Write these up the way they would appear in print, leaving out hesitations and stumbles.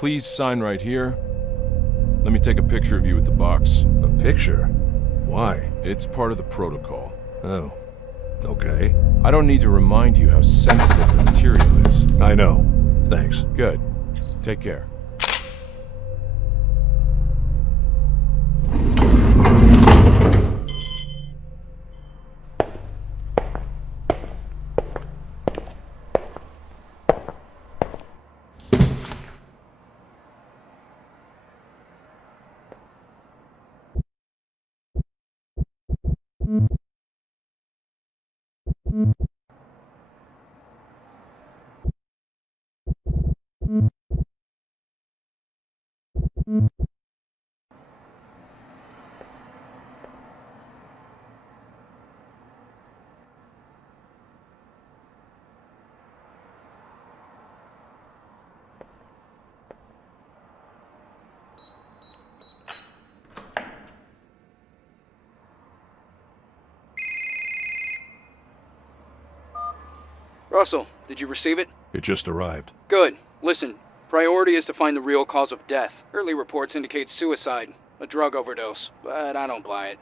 Please sign right here. Let me take a picture of you with the box. A picture? Why? It's part of the protocol. Oh, okay. I don't need to remind you how sensitive the material is. I know. Thanks. Good. Take care. Russell, did you receive it? It just arrived. Good. Listen, priority is to find the real cause of death. Early reports indicate suicide, a drug overdose, but I don't buy it.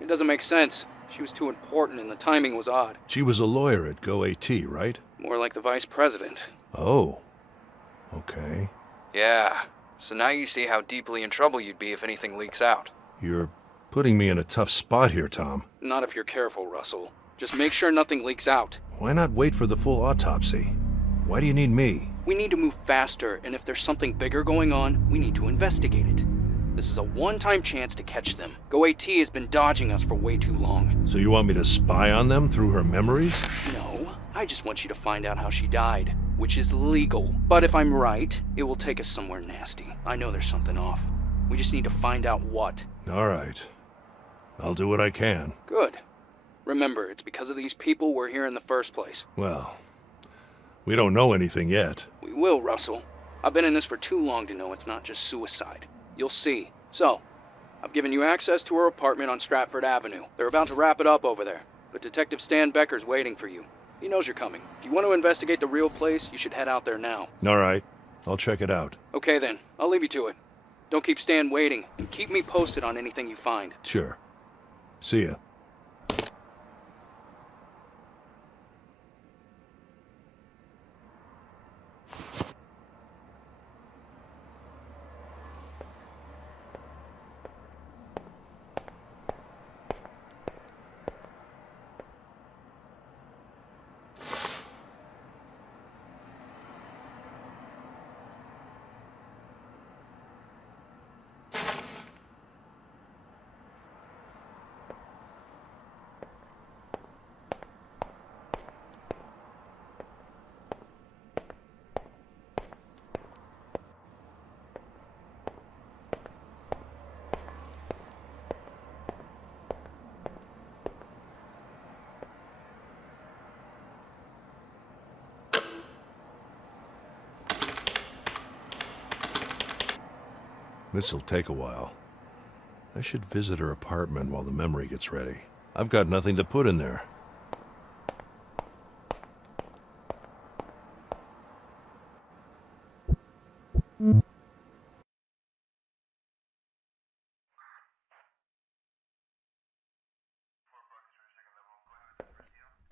It doesn't make sense. She was too important and the timing was odd. She was a lawyer at GoAT, right? More like the vice president. Oh. Okay. Yeah. So now you see how deeply in trouble you'd be if anything leaks out. You're putting me in a tough spot here, Tom. Not if you're careful, Russell. Just make sure nothing leaks out. Why not wait for the full autopsy? Why do you need me? We need to move faster, and if there's something bigger going on, we need to investigate it. This is a one-time chance to catch them. GoAT has been dodging us for way too long. So you want me to spy on them through her memories? No, I just want you to find out how she died, which is legal. But if I'm right, it will take us somewhere nasty. I know there's something off. We just need to find out what. All right. I'll do what I can. Good. Remember, it's because of these people we're here in the first place. Well, we don't know anything yet. We will, Russell. I've been in this for too long to know it's not just suicide. You'll see. So, I've given you access to her apartment on Stratford Avenue. They're about to wrap it up over there, but Detective Stan Becker's waiting for you. He knows you're coming. If you want to investigate the real place, you should head out there now. All right. I'll check it out. Okay then, I'll leave you to it. Don't keep Stan waiting, and keep me posted on anything you find. Sure. See ya. This'll take a while. I should visit her apartment while the memory gets ready. I've got nothing to put in there.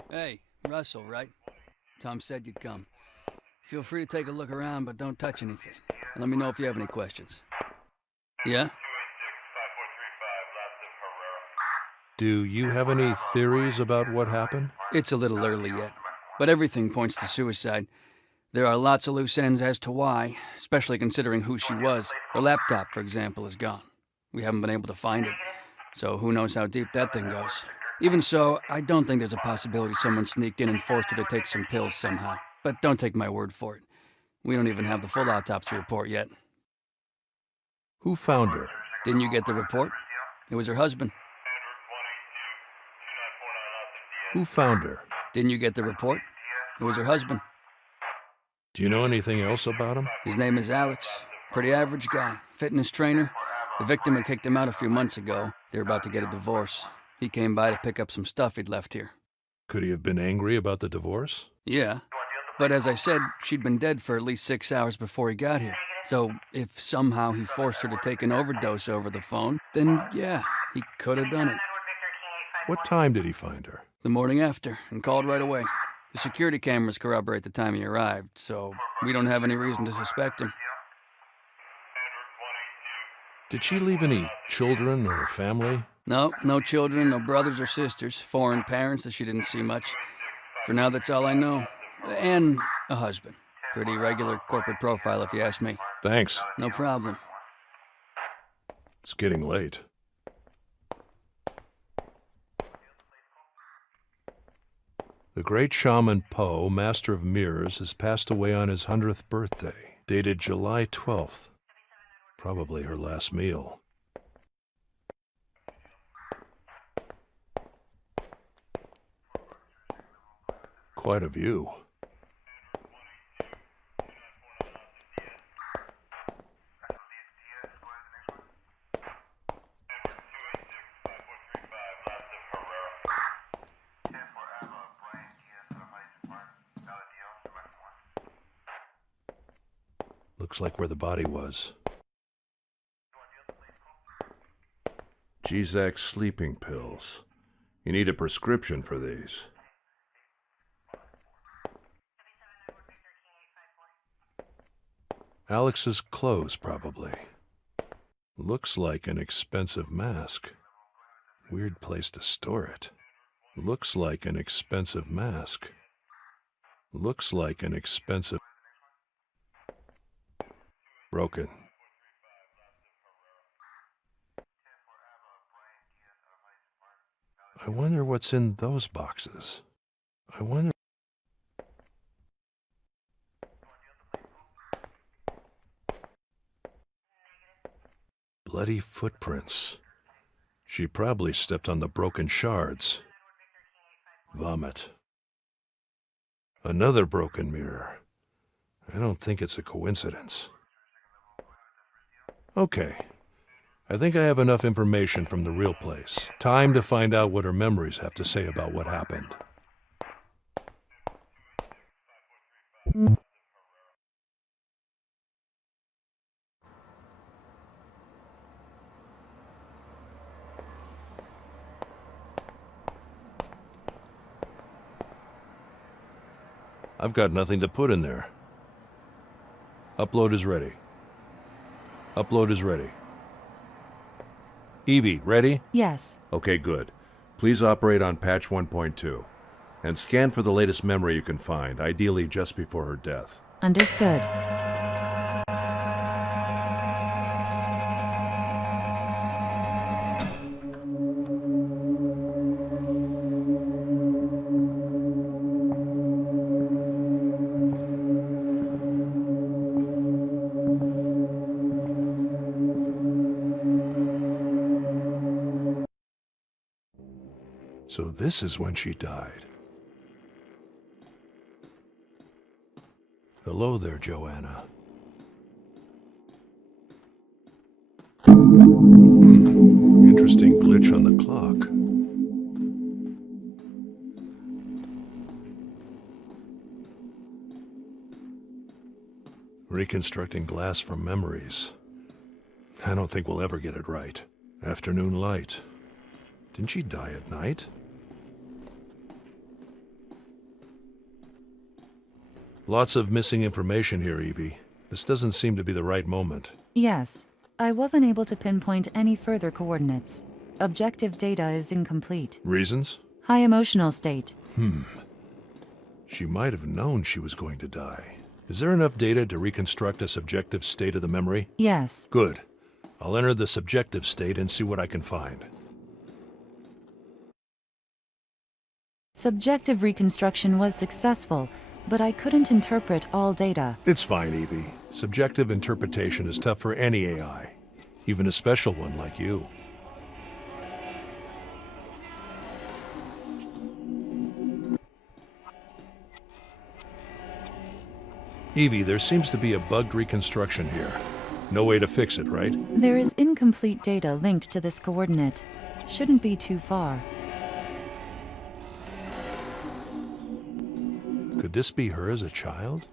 Hey, Russell, right? Tom said you'd come. Feel free to take a look around, but don't touch anything. And let me know if you have any questions. Yeah? Do you have any theories about what happened? It's a little early yet. but everything points to suicide. There are lots of loose ends as to why, especially considering who she was. Her laptop, for example, is gone. We haven't been able to find it, so who knows how deep that thing goes. Even so, I don't think there's a possibility someone sneaked in and forced her to take some pills somehow. But don't take my word for it. We don't even have the full autopsy report yet. Who found her? Didn't you get the report? It was her husband. Who found her? Didn't you get the report? It was her husband. Do you know anything else about him? His name is Alex. Pretty average guy. Fitness trainer. The victim had kicked him out a few months ago. They were about to get a divorce. He came by to pick up some stuff he'd left here. Could he have been angry about the divorce? Yeah. But as I said, she'd been dead for at least 6 hours before he got here. So if somehow he forced her to take an overdose over the phone, then yeah, he could have done it. What time did he find her? The morning after, and called right away. The security cameras corroborate the time he arrived, so we don't have any reason to suspect him. Did she leave any children or family? No, no children, no brothers or sisters, foreign parents that she didn't see much. For now, that's all I know. And a husband. Pretty regular corporate profile, if you ask me. Thanks. No problem. It's getting late. The great shaman Po, master of mirrors, has passed away on his 100th birthday, dated July 12th. Probably her last meal. Quite a view. Looks like where the body was. G-Zac sleeping pills. You need a prescription for these. Alex's clothes, probably. Looks like an expensive mask. Weird place to store it. Looks like an expensive mask. Looks like an expensive... Broken. I wonder what's in those boxes. I wonder... Bloody footprints. She probably stepped on the broken shards. Vomit. Another broken mirror. I don't think it's a coincidence. Okay. I think I have enough information from the real place. Time to find out what her memories have to say about what happened. I've got nothing to put in there. Upload is ready. Upload is ready. Evie, ready? Yes. Okay, good. Please operate on patch 1.2. And scan for the latest memory you can find, ideally just before her death. Understood. So this is when she died. Hello there, Joanna. Interesting glitch on the clock. Reconstructing glass from memories. I don't think we'll ever get it right. Afternoon light. Didn't she die at night? Lots of missing information here, Evie. This doesn't seem to be the right moment. Yes. I wasn't able to pinpoint any further coordinates. Objective data is incomplete. Reasons? High emotional state. She She might have known she was going to die. Is there enough data to reconstruct a subjective state of the memory? Yes. Good. I'll enter the subjective state and see what I can find. Subjective reconstruction was successful, but I couldn't interpret all data. It's fine, Evie. Subjective interpretation is tough for any AI, even a special one like you. Evie, there seems to be a bugged reconstruction here. No way to fix it, right? There is incomplete data linked to this coordinate. Shouldn't be too far. Could this be her as a child?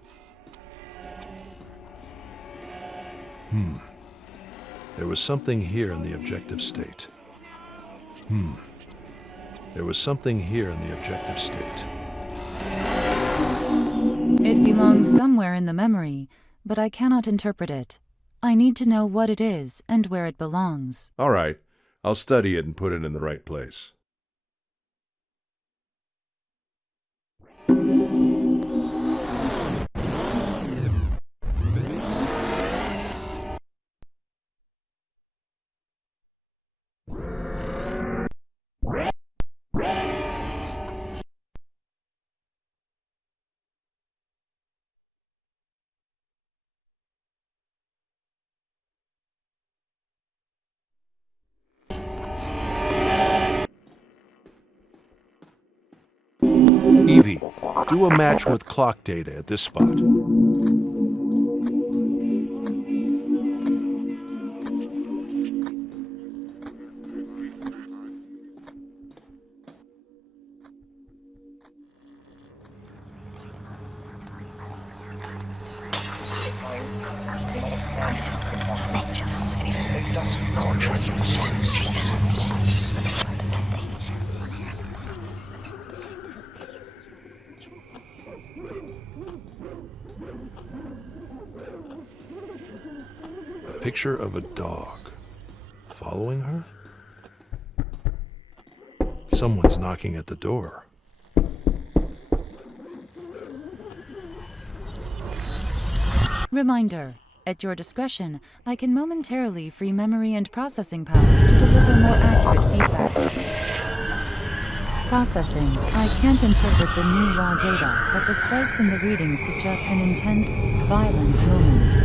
There was something here in the objective state. There was something here in the objective state. It belongs somewhere in the memory, but I cannot interpret it. I need to know what it is and where it belongs. All right. I'll study it and put it in the right place. Evie, do a match with clock data at this spot. Picture of a dog. Following her? Someone's knocking at the door. Reminder. At your discretion, I can momentarily free memory and processing power to deliver more accurate feedback. Processing. I can't interpret the new raw data, but the spikes in the readings suggest an intense, violent moment.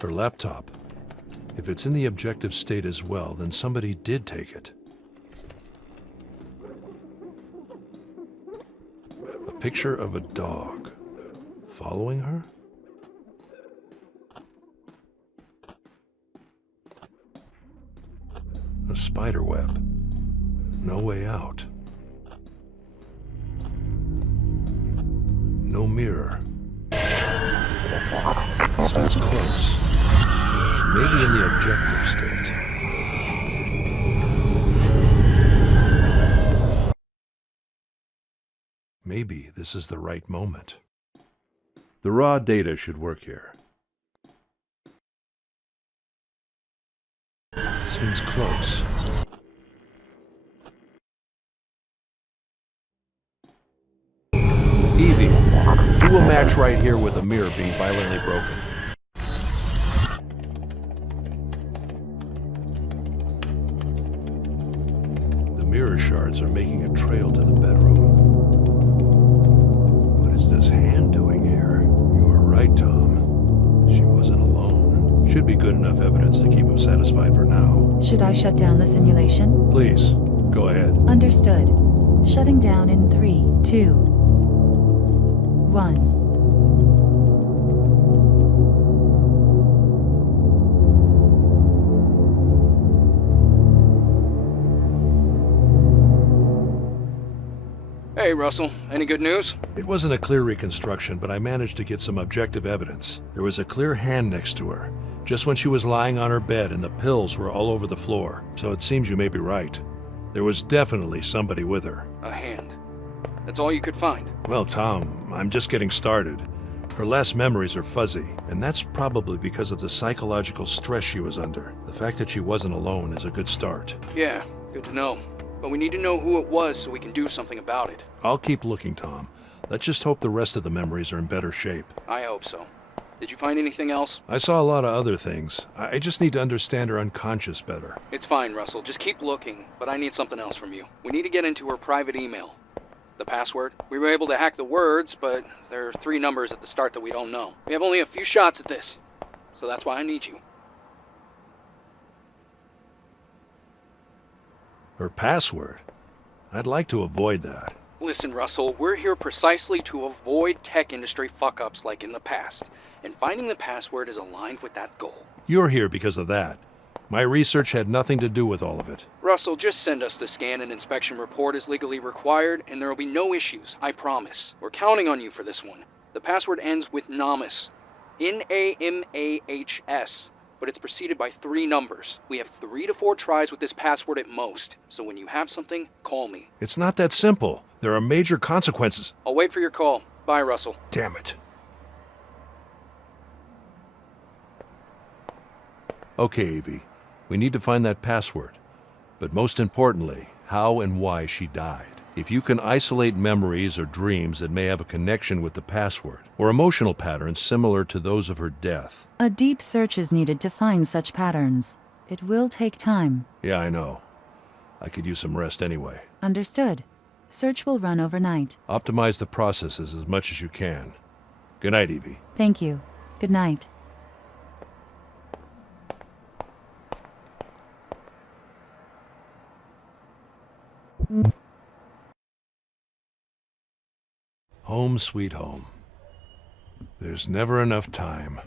Her laptop. If it's in the objective state as well, then somebody did take it. A picture of a dog. Following her? A spider web. No way out. No mirror. Seems close. Maybe in the objective state. Maybe this is the right moment. The raw data should work here. Seems close. Evie, do a match right here with a mirror being violently broken. The mirror shards are making a trail to the bedroom. What is this hand doing here? You were right, Tom. She wasn't alone. Should be good enough evidence to keep him satisfied for now. Should I shut down the simulation? Please, go ahead. Understood. Shutting down in 3, 2, 1. Hey, Hey, Russell. Any good news? It wasn't a clear reconstruction, but I managed to get some objective evidence. There was a clear hand next to her, just when she was lying on her bed, and the pills were all over the floor. So it seems you may be right. There was definitely somebody with her. A hand. That's all you could find. Well, Tom, I'm just getting started. Her last memories are fuzzy, and that's probably because of the psychological stress she was under. The fact that she wasn't alone is a good start. Yeah, good to know. But we need to know who it was so we can do something about it. I'll keep looking, Tom. Let's just hope the rest of the memories are in better shape. I hope so. Did you find anything else? I saw a lot of other things. I just need to understand her unconscious better. It's fine, Russell. Just keep looking, but I need something else from you. We need to get into her private email. The password. We were able to hack the words, but there are 3 numbers at the start that we don't know. We have only a few shots at this, so that's why I need you. Her password? I'd like to avoid that. Listen, Russell, we're here precisely to avoid tech industry fuck-ups like in the past, and finding the password is aligned with that goal. You're here because of that. My research had nothing to do with all of it. Russell, just send us the scan and inspection report as legally required, and there will be no issues, I promise. We're counting on you for this one. The password ends with Namahs. N-A-M-A-H-S. But it's preceded by 3 numbers. We have 3 to 4 tries with this password at most, so when you have something, call me. It's not that simple. There are major consequences. I'll wait for your call. Bye, Russell. Damn it. Okay, Evie. We need to find that password. But most importantly, how and why she died. If you can isolate memories or dreams that may have a connection with the password, or emotional patterns similar to those of her death. A deep search is needed to find such patterns. It will take time. Yeah, I know. I could use some rest anyway. Understood. Search will run overnight. Optimize the processes as much as you can. Good night, Evie. Thank you. Good night. Home sweet home. There's never enough time.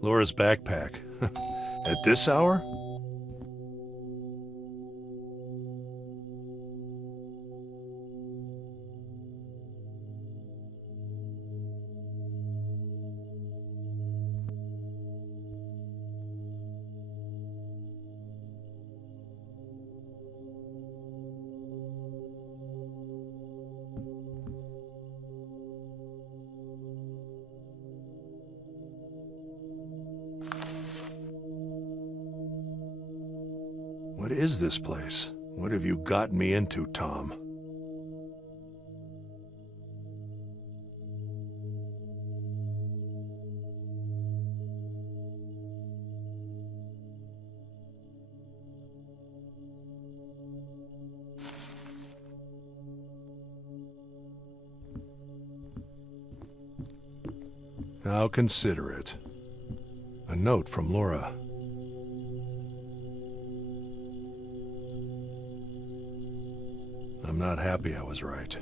Laura's backpack. At this hour? What is this place? What have you gotten me into, Tom? Now consider it. A note from Laura. I'm not happy I was right.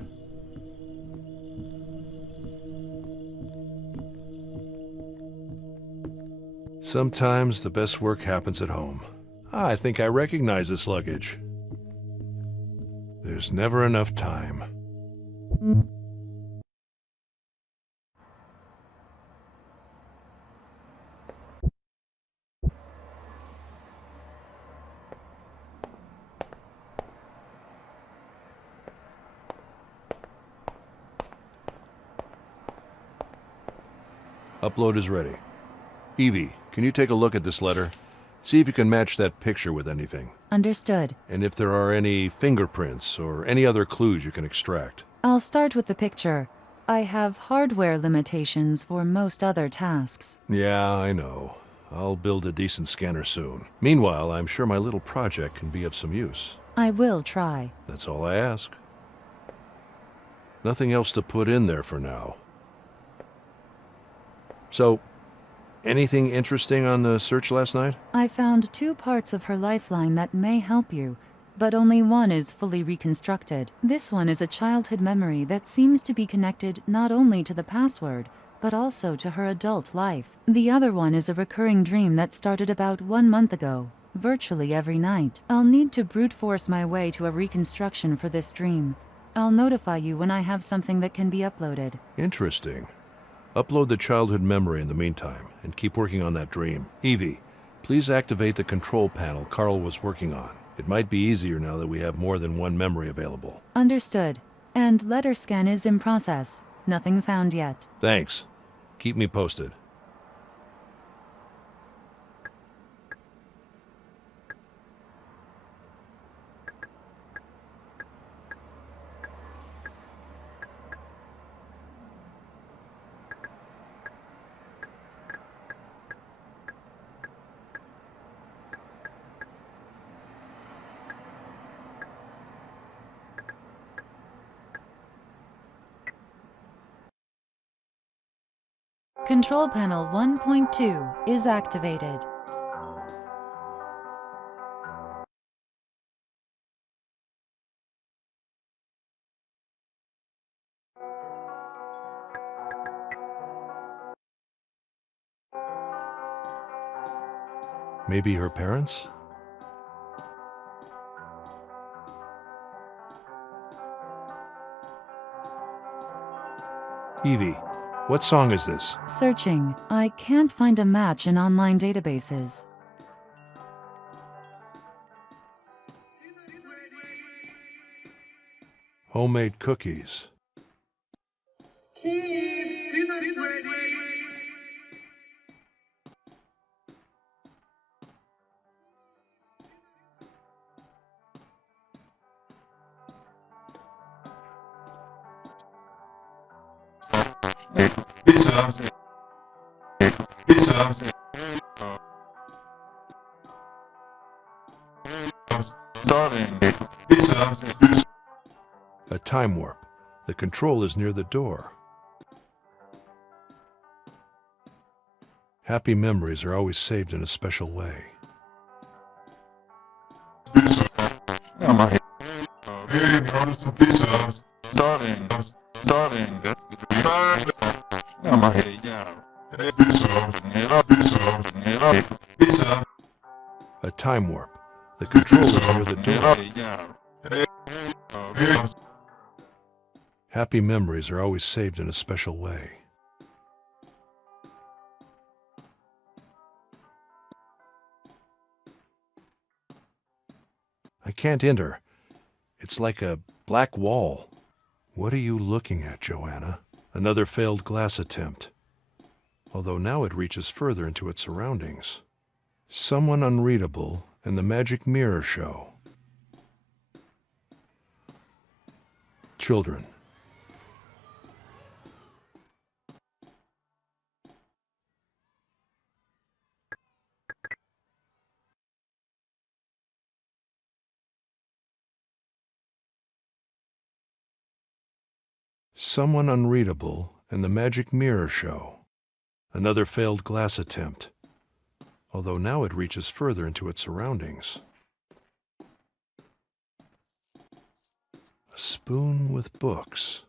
Sometimes the best work happens at home. I think I recognize this luggage. There's never enough time. Upload is ready. Evie, can you take a look at this letter? See if you can match that picture with anything. Understood. And if there are any fingerprints or any other clues you can extract. I'll start with the picture. I have hardware limitations for most other tasks. Yeah, I know. I'll build a decent scanner soon. Meanwhile, I'm sure my little project can be of some use. I will try. That's all I ask. Nothing else to put in there for now. So, anything interesting on the search last night? I found 2 parts of her lifeline that may help you, but only one is fully reconstructed. This one is a childhood memory that seems to be connected not only to the password, but also to her adult life. The other one is a recurring dream that started about 1 month ago, virtually every night. I'll need to brute force my way to a reconstruction for this dream. I'll notify you when I have something that can be uploaded. Interesting. Upload the childhood memory in the meantime, and keep working on that dream. Evie, please activate the control panel Carl was working on. It might be easier now that we have more than one memory available. Understood. And letter scan is in process. Nothing found yet. Thanks. Keep me posted. Control panel 1.2 is activated. Maybe her parents? Evie, what song is this? Searching. I can't find a match in online databases. Homemade cookies. A time warp. The control is near the door. Happy memories are always saved in a special way. A time warp. The control is near the door. Happy memories are always saved in a special way. I can't enter. It's like a black wall. What are you looking at, Joanna? Another failed glass attempt. Although now it reaches further into its surroundings. Someone unreadable and the magic mirror show. Children. Someone unreadable and the magic mirror show. Another failed glass attempt. Although now it reaches further into its surroundings. A spoon with books.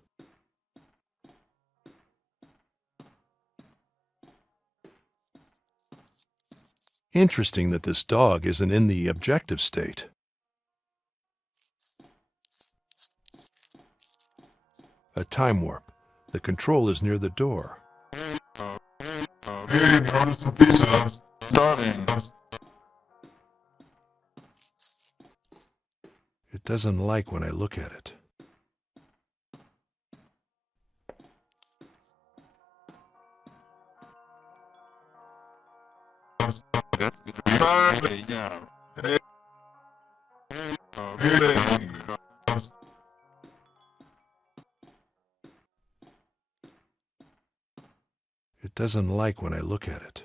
Interesting that this dog isn't in the objective state. A time warp. The control is near the door. It doesn't like when I look at it. It doesn't like when I look at it.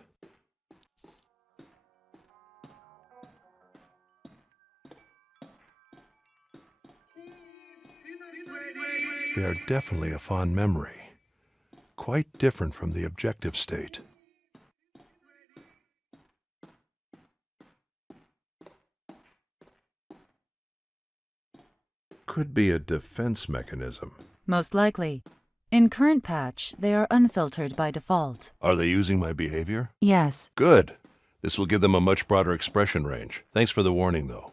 They are definitely a fond memory, quite different from the objective state. Could be a defense mechanism. Most likely. In current patch, they are unfiltered by default. Are they using my behavior? Yes. Good. This will give them a much broader expression range. Thanks for the warning, though.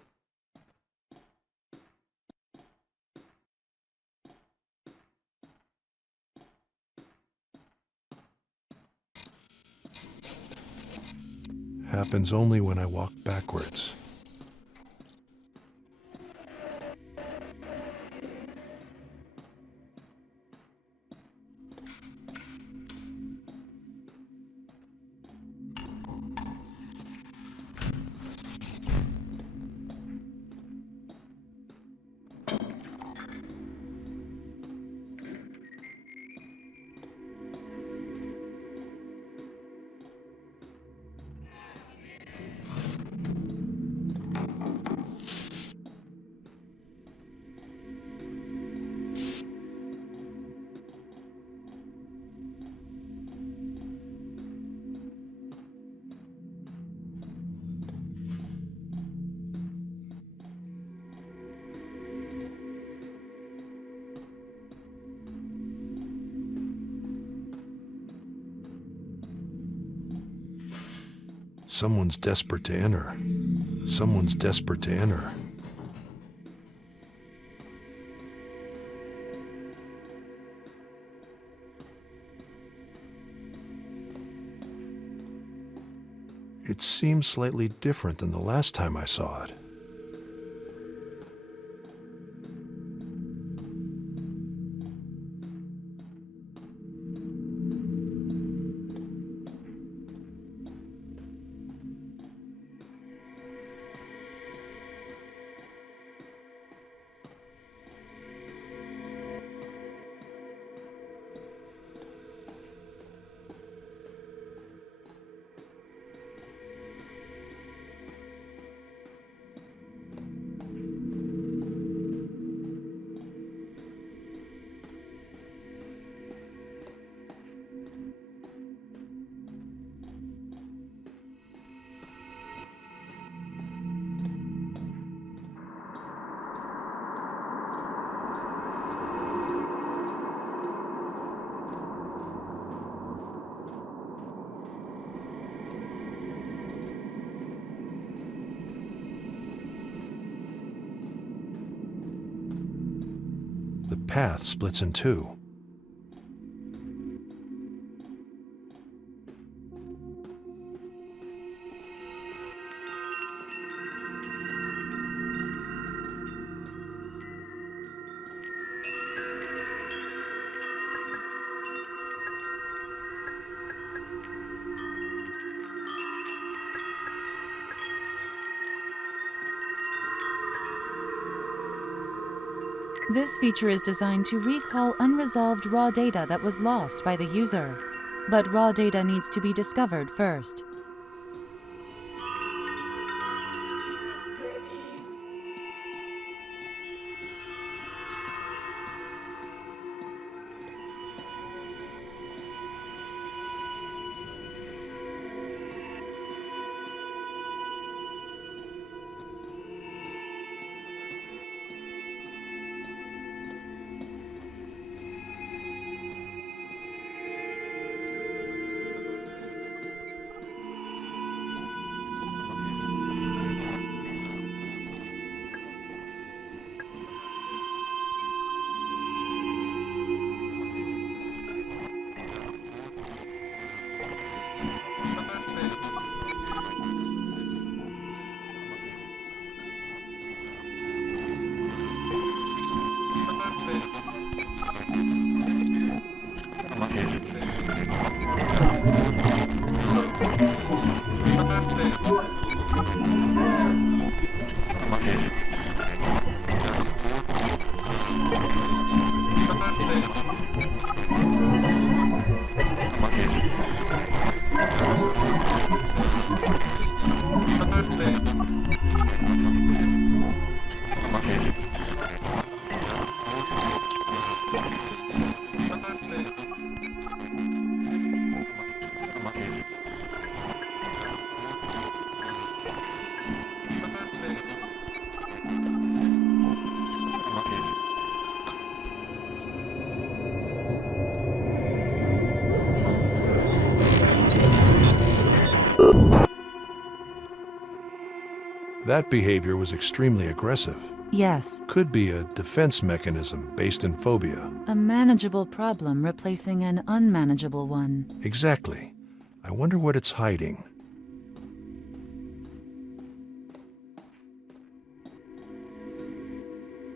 Happens only when I walk backwards. Someone's desperate to enter. Someone's desperate to enter. It seems slightly different than the last time I saw it. The path splits in two. This feature is designed to recall unresolved raw data that was lost by the user. But raw data needs to be discovered first. That behavior was extremely aggressive. Yes, Could be a defense mechanism based in phobia. a manageable problem replacing an unmanageable one. Exactly. I wonder what it's hiding.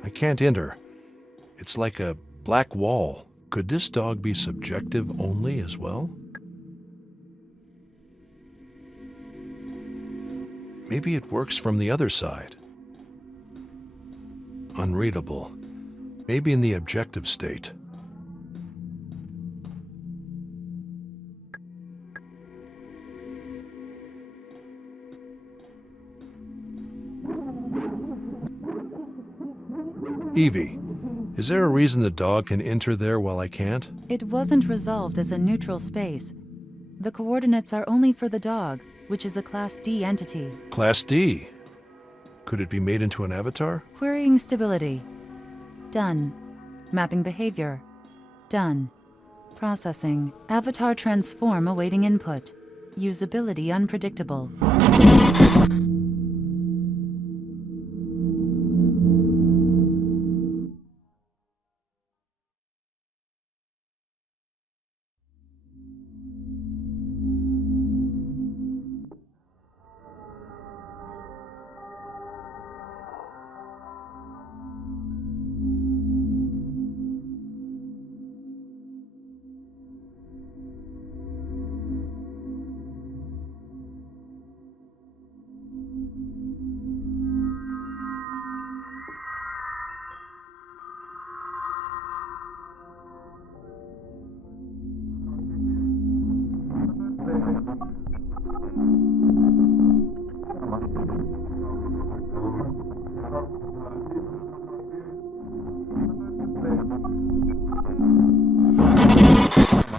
I can't enter. It's like a black wall. Could this dog be subjective only as well? Maybe it works from the other side. Unreadable. Maybe in the objective state. Evie, is there a reason the dog can enter there while I can't? It wasn't resolved as a neutral space. The coordinates are only for the dog, which is a Class D entity. Class D. Could it be made into an avatar? Querying stability. Done. Mapping behavior. Done. Processing. Avatar transform awaiting input. Usability unpredictable.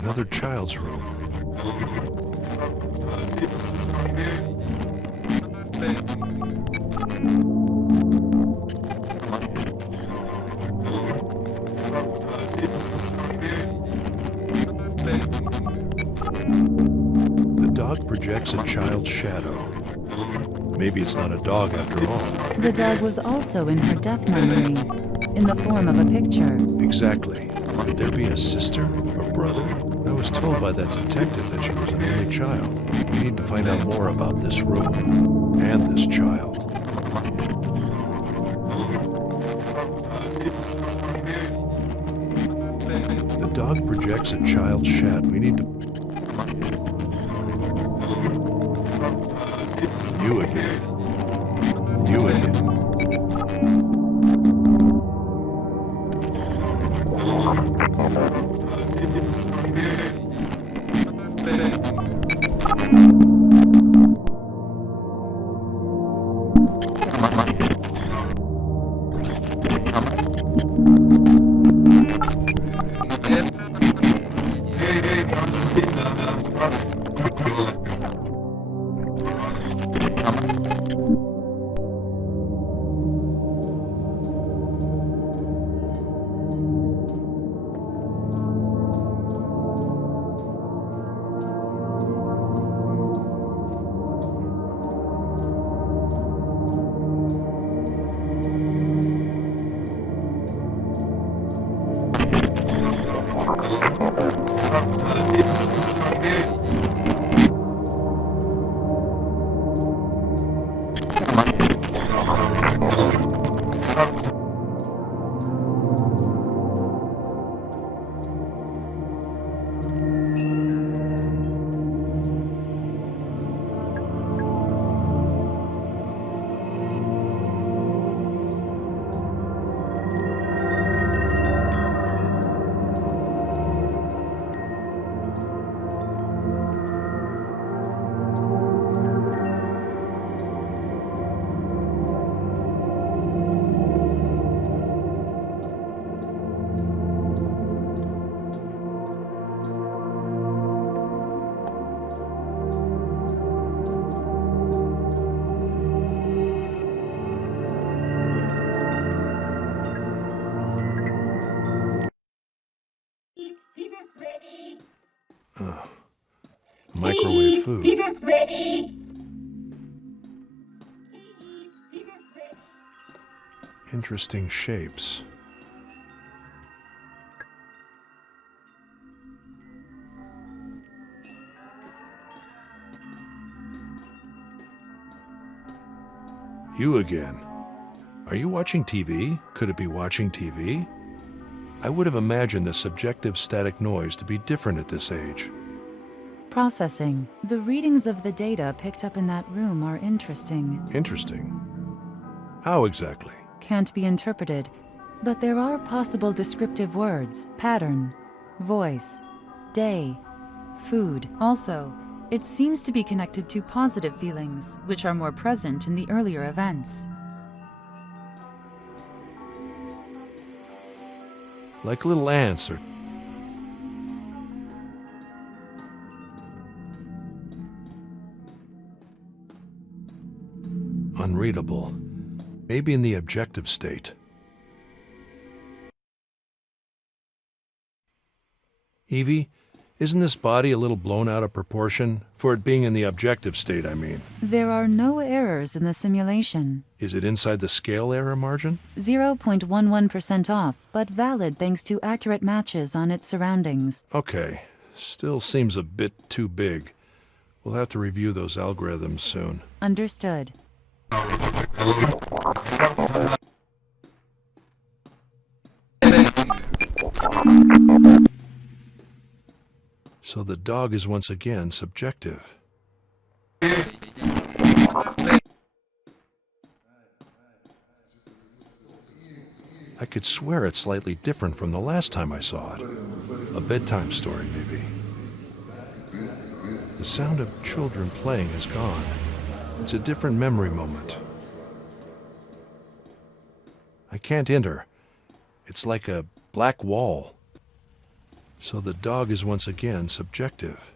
Another child's room. The dog projects a child's shadow. Maybe it's not a dog after all. The dog was also in her death memory, in the form of a picture. Exactly. Could there be a sister or brother? I was told by that detective that she was an only child. We need to find out more about this room and this child. The dog projects a child's shadow. We need to... You again. You again. Microwave food. Dinner's ready. Interesting shapes. You again. Are you watching TV? Could it be watching TV? I would have imagined the subjective static noise to be different at this age. Processing. The readings of the data picked up in that room are interesting. Interesting. How exactly? Can't be interpreted, but there are possible descriptive words: pattern, voice, day, food. Also, it seems to be connected to positive feelings, which are more present in the earlier events. Like little ants or... Unreadable. Maybe in the objective state. Evie, isn't this body a little blown out of proportion? For it being in the objective state, I mean. There are no errors in the simulation. Is it inside the scale error margin? 0.11% off, but valid thanks to accurate matches on its surroundings. Okay. Still seems a bit too big. We'll have to review those algorithms soon. Understood. So the dog is once again subjective. I could swear it's slightly different from the last time I saw it. A bedtime story, maybe. The sound of children playing is gone. It's a different memory moment. I can't enter. It's like a black wall. So the dog is once again subjective.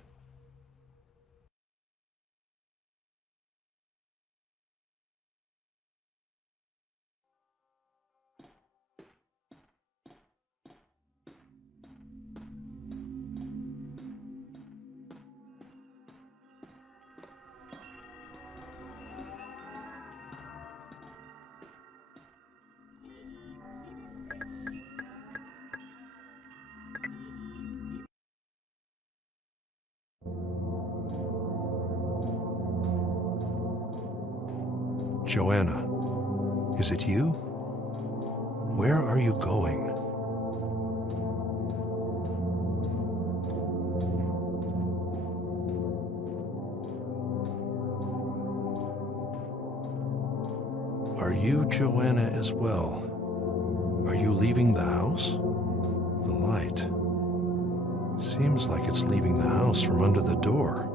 Joanna, is it you? Where are you going? Are you Joanna as well? Are you leaving the house? The light seems like it's leaving the house from under the door.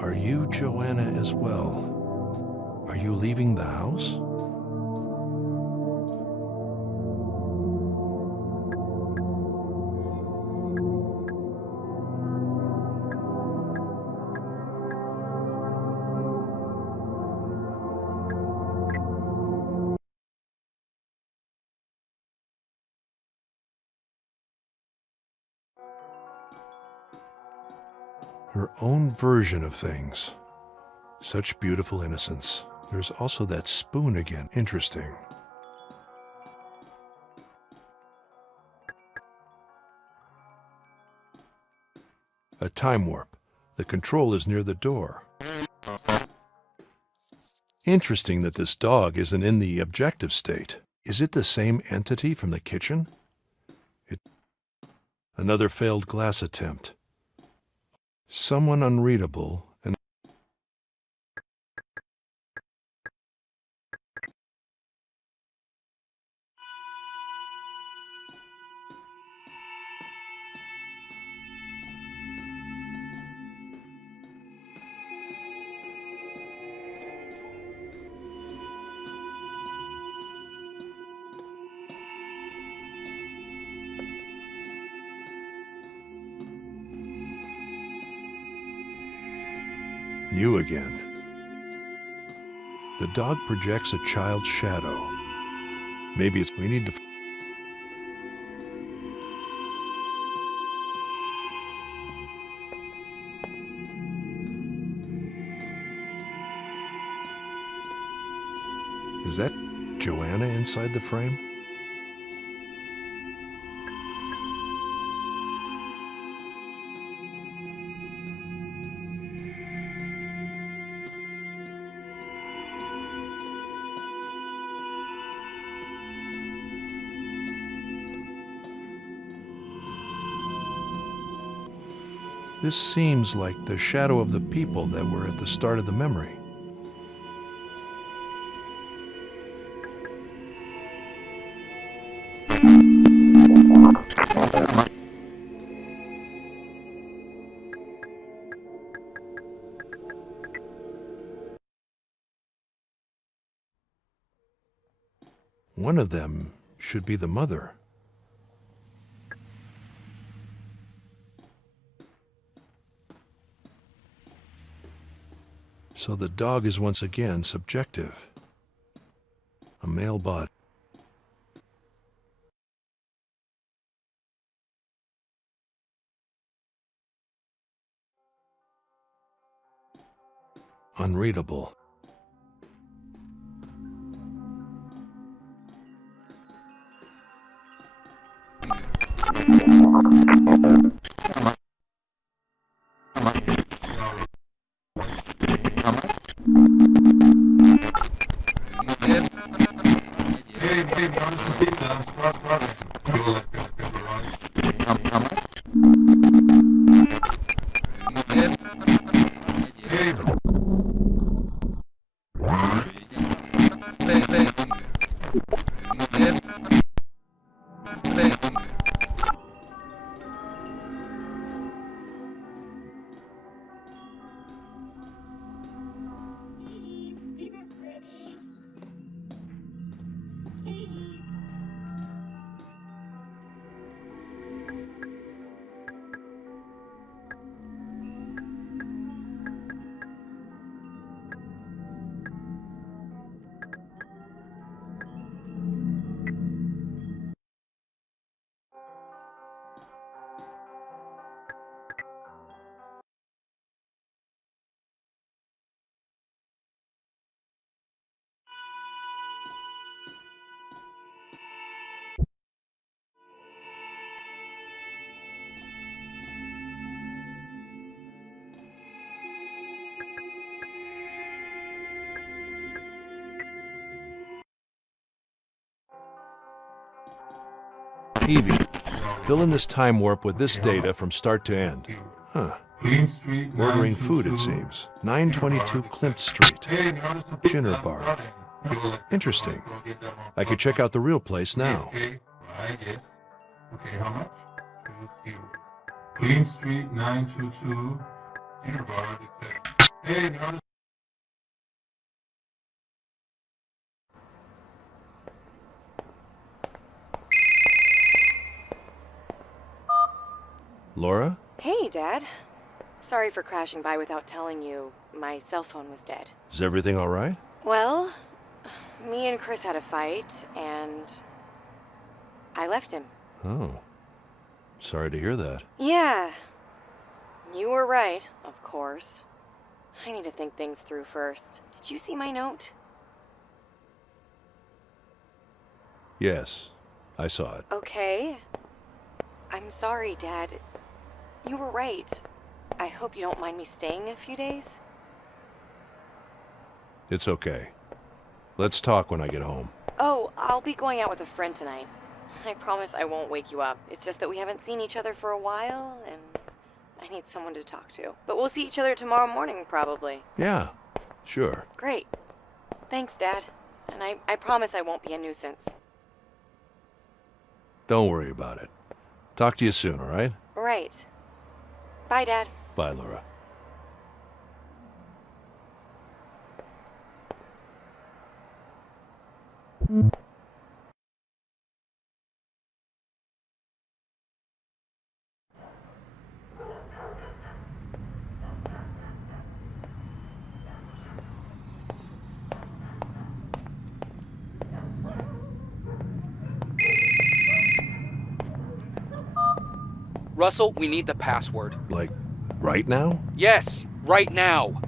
Are you Joanna as well? Are you leaving the house? Her own version of things. Such beautiful innocence. There's also that spoon again. Interesting. A time warp. The control is near the door. Interesting that this dog isn't in the objective state. Is it the same entity from the kitchen? Another failed glass attempt. Someone unreadable and You again. The dog projects a child's shadow. Maybe it's we need to... Is that Joanna inside the frame? This seems like the shadow of the people that were at the start of the memory. One of them should be the mother. So the dog is once again subjective. A male body. Unreadable. Evie, fill in this time warp with this data from start to end. Huh. Ordering food, it seems. 922 Klimt Street. Dinner bar. Interesting. I could check out the real place now. Okay, how much? Clean Street 922 Dinner bar. Hey, notice. Laura? Hey, Dad. Sorry for crashing by without telling you. My cell phone was dead. Is everything all right? Well, me and Chris had a fight, and I left him. Oh. Sorry to hear that. Yeah. You were right, of course. I need to think things through first. Did you see my note? Yes, I saw it. Okay. I'm sorry, Dad. You were right. I hope you don't mind me staying a few days. It's okay. Let's talk when I get home. Oh, I'll be going out with a friend tonight. I promise I won't wake you up. It's just that we haven't seen each other for a while, and I need someone to talk to. But we'll see each other tomorrow morning, probably. Yeah, sure. Great. Thanks, Dad. And I promise I won't be a nuisance. Don't worry about it. Talk to you soon, all right? Right. Bye, Dad. Bye, Laura. Russell, we need the password. Like, right now? Yes, right now.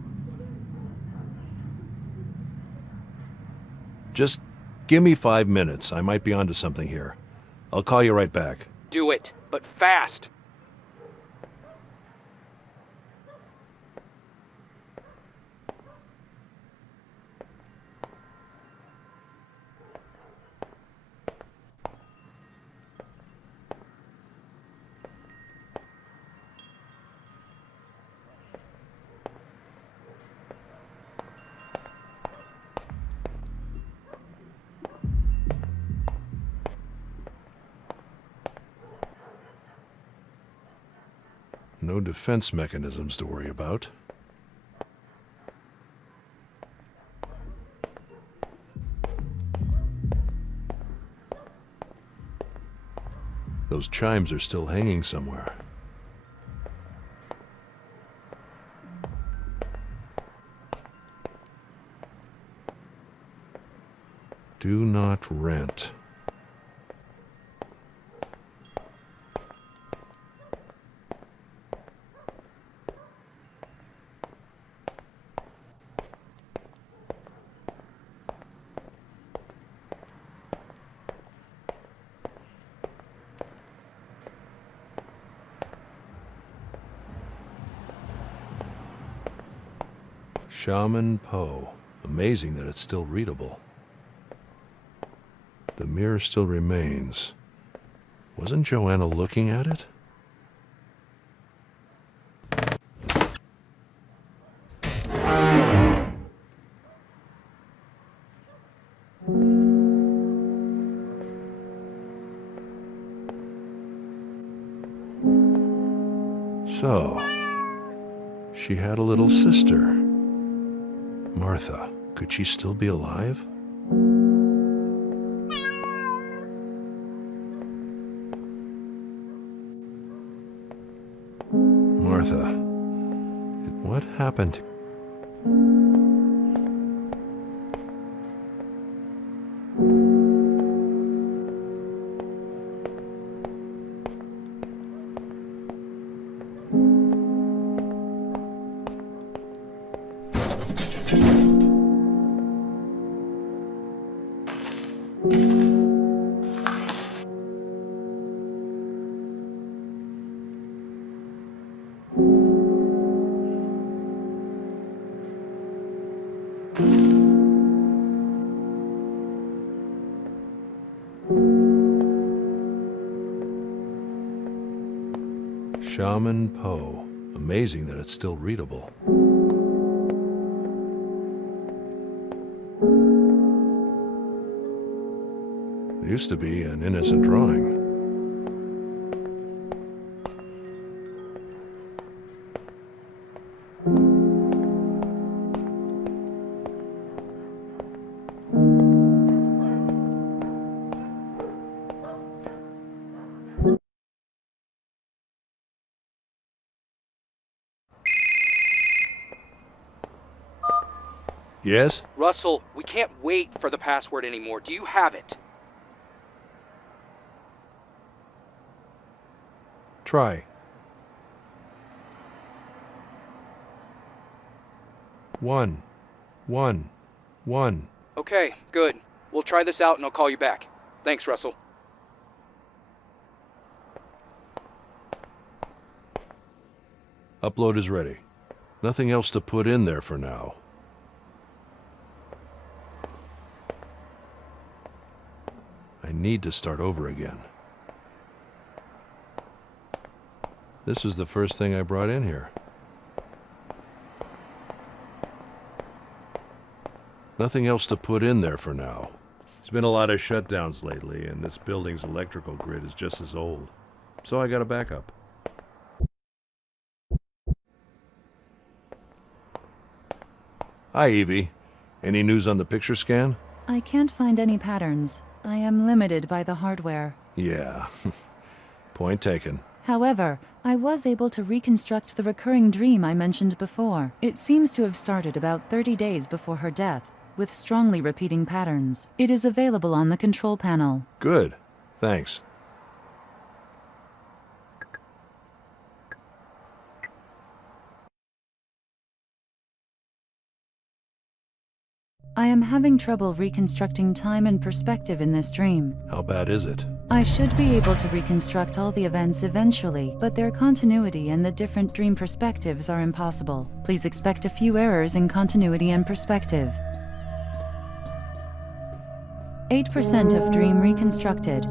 Just give me 5 minutes. I might be onto something here. I'll call you right back. Do it, but fast. No defense mechanisms to worry about. Those chimes are still hanging somewhere. Do not rent. Shaman Poe. Amazing that it's still readable. The mirror still remains. Wasn't Joanna looking at it? So, she had a little sister. Martha, could she still be alive? Martha, what happened? Shaman Poe. Amazing that it's still readable. It used to be an innocent drawing. Yes? Russell, we can't wait for the password anymore. Do you have it? Try. 1, 1, 1. Okay, good. We'll try this out and I'll call you back. Thanks, Russell. Upload is ready. Nothing else to put in there for now. I need to start over again. This was the first thing I brought in here. Nothing else to put in there for now. There's been a lot of shutdowns lately, and this building's electrical grid is just as old. So I got a backup. Hi, Evie. Any news on the picture scan? I can't find any patterns. I am limited by the hardware. Yeah. Point taken. However, I was able to reconstruct the recurring dream I mentioned before. It seems to have started about 30 days before her death, with strongly repeating patterns. It is available on the control panel. Good. Thanks. I am having trouble reconstructing time and perspective in this dream. How bad is it? I should be able to reconstruct all the events eventually, but their continuity and the different dream perspectives are impossible. Please expect a few errors in continuity and perspective. 8% of dream reconstructed.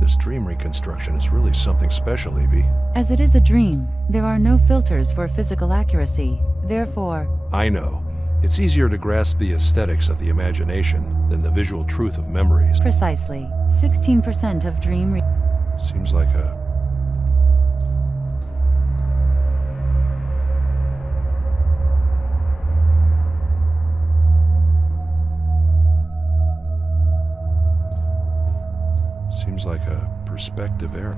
This dream reconstruction is really something special, Evie. As it is a dream, there are no filters for physical accuracy. Therefore, I know. It's easier to grasp the aesthetics of the imagination than the visual truth of memories. precisely, 16% of dream Seems like a... Seems like a perspective error.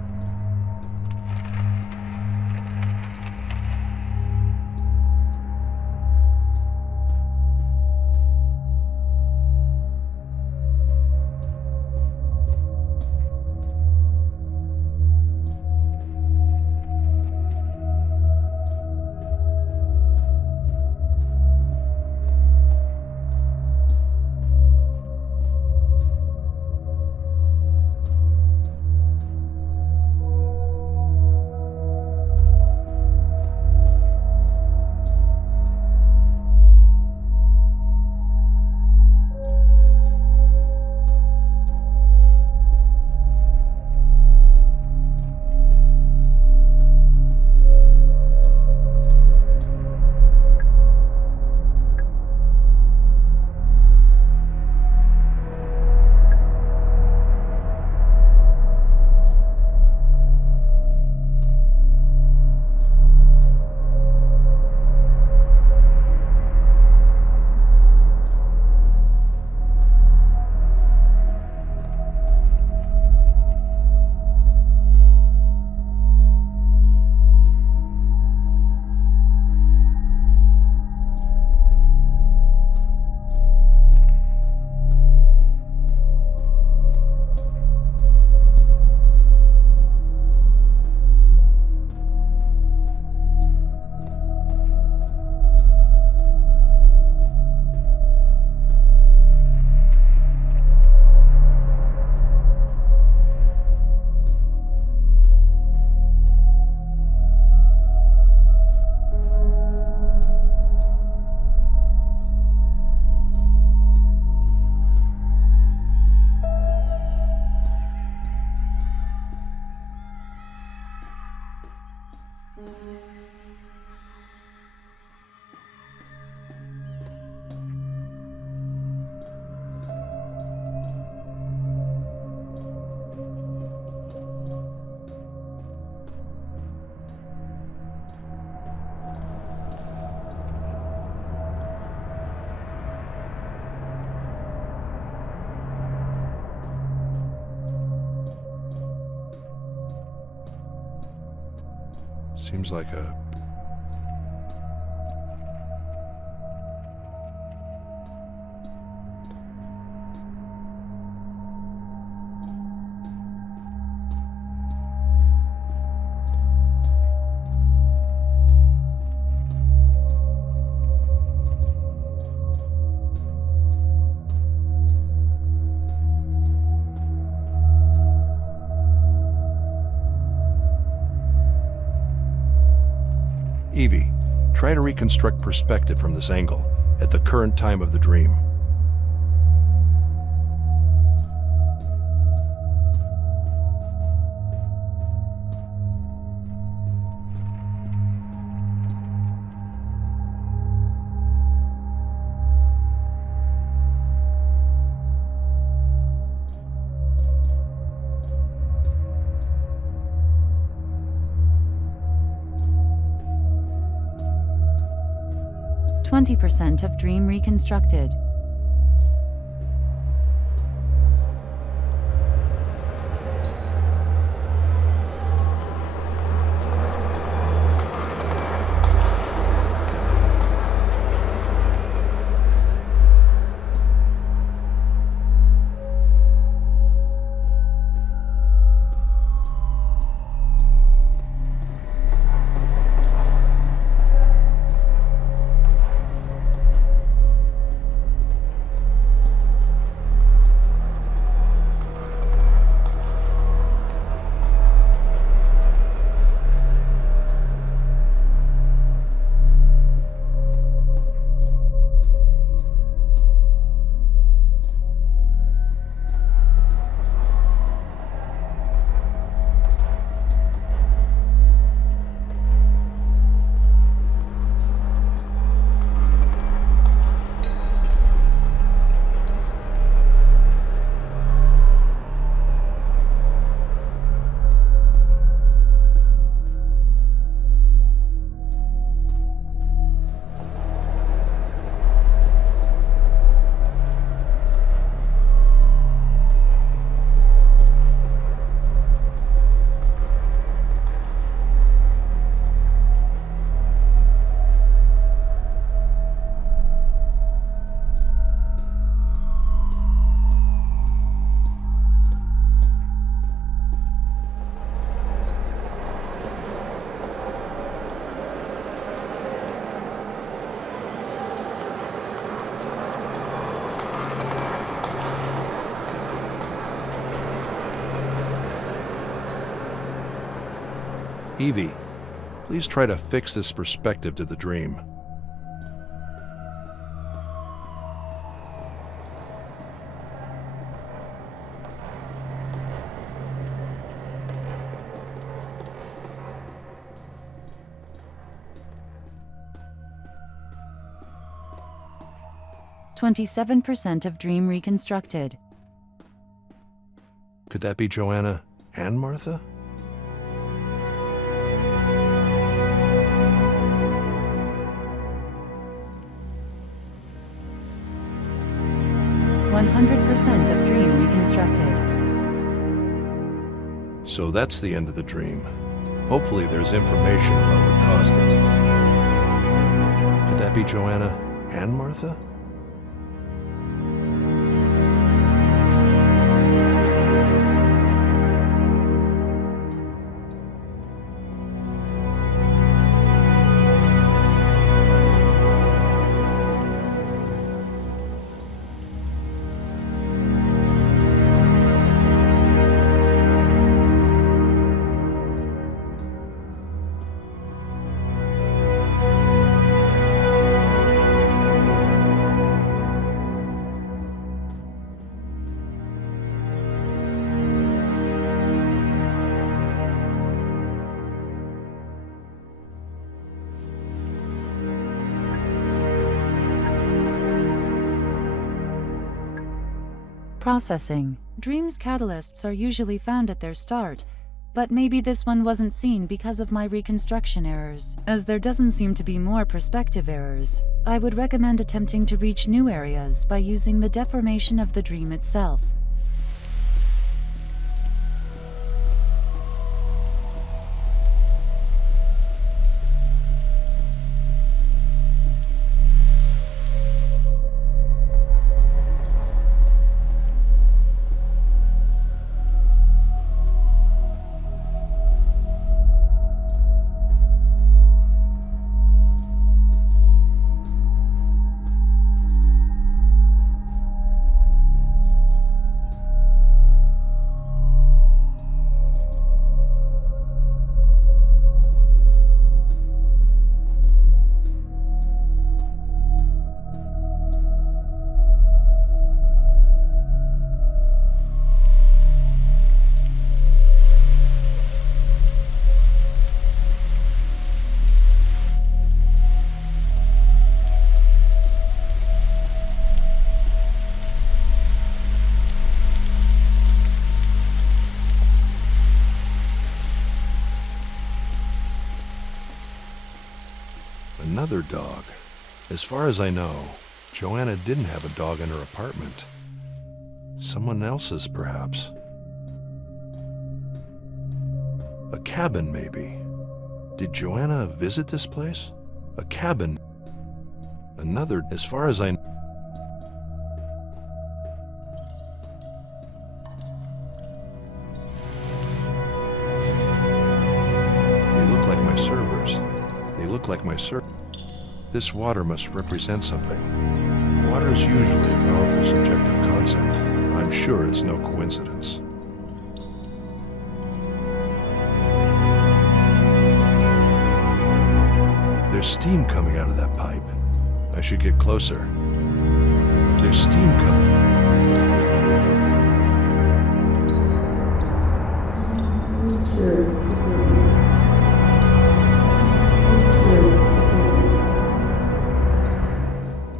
Seems like a... Evie, try to reconstruct perspective from this angle at the current time of the dream. %20 of dream reconstructed. Evie, please try to fix this perspective to the dream. %27 of dream reconstructed. Could that be Joanna and Martha? %100 of dream reconstructed. So that's the end of the dream. Hopefully there's information about what caused it. Could that be Joanna and Martha? Processing. Dreams catalysts are usually found at their start, but maybe this one wasn't seen because of my reconstruction errors. As there doesn't seem to be more perspective errors, I would recommend attempting to reach new areas by using the deformation of the dream itself. Another dog. As far as I know, Joanna didn't have a dog in her apartment. Someone else's, perhaps. A cabin, maybe. Did Joanna visit this place? A cabin. Another, as far as I know. They look like my servers. They look like my servers. This water must represent something. Water is usually a powerful subjective concept. I'm sure it's no coincidence. There's steam coming out of that pipe. I should get closer. There's steam coming.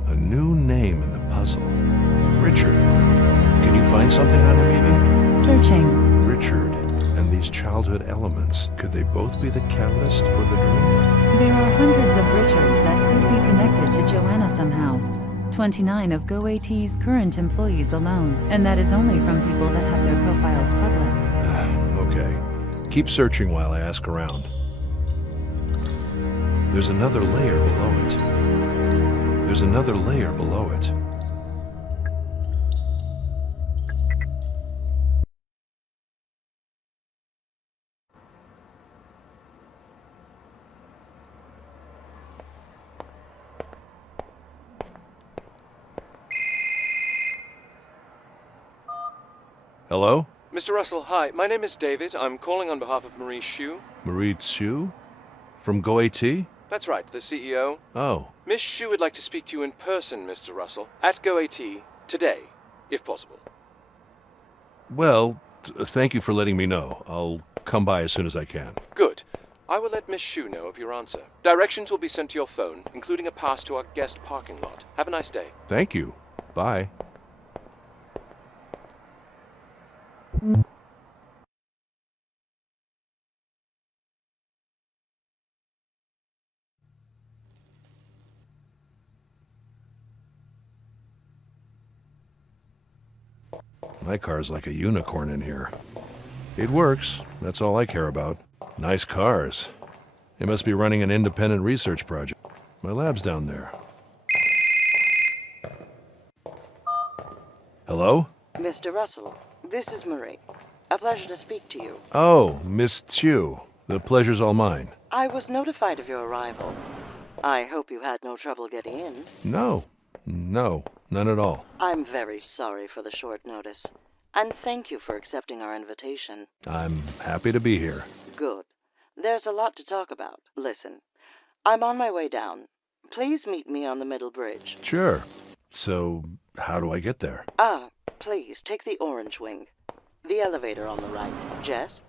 A new name in the puzzle. Richard. Can you find something on him, Evie? Searching. Richard and these childhood elements, could they both be the catalyst for the dream? There are hundreds of Richards that could be connected to Joanna somehow. 29 of GoAT's current employees alone, and that is only from people that have their profiles public. Okay. Keep searching while I ask around. There's another layer below it. There's another layer below it. Hello? Mr. Russell, hi. My name is David. I'm calling on behalf of Marie Hsu. Marie Chu? From GoAT? That's right, the CEO. Oh, Miss Shu would like to speak to you in person, Mr. Russell, at GoAT today, if possible. well, thank you for letting me know. I'll come by as soon as I can. Good. I will let Miss Shu know of your answer. Directions will be sent to your phone, including a pass to our guest parking lot. Have a nice day. Thank you. Bye. My car's like a unicorn in here. It works. That's all I care about. Nice cars. They must be running an independent research project. My lab's down there. Hello? Mr. Russell, this is Marie. A pleasure to speak to you. Oh, Miss Chu. The pleasure's all mine. I was notified of your arrival. I hope you had no trouble getting in. No, none at all. I'm very sorry for the short notice, and thank you for accepting our invitation. I'm happy to be here. Good. There's a lot to talk about. Listen, I'm on my way down. Please meet me on the middle bridge. Sure. So, how do I get there? Please take the orange wing. The elevator on the right. Jess,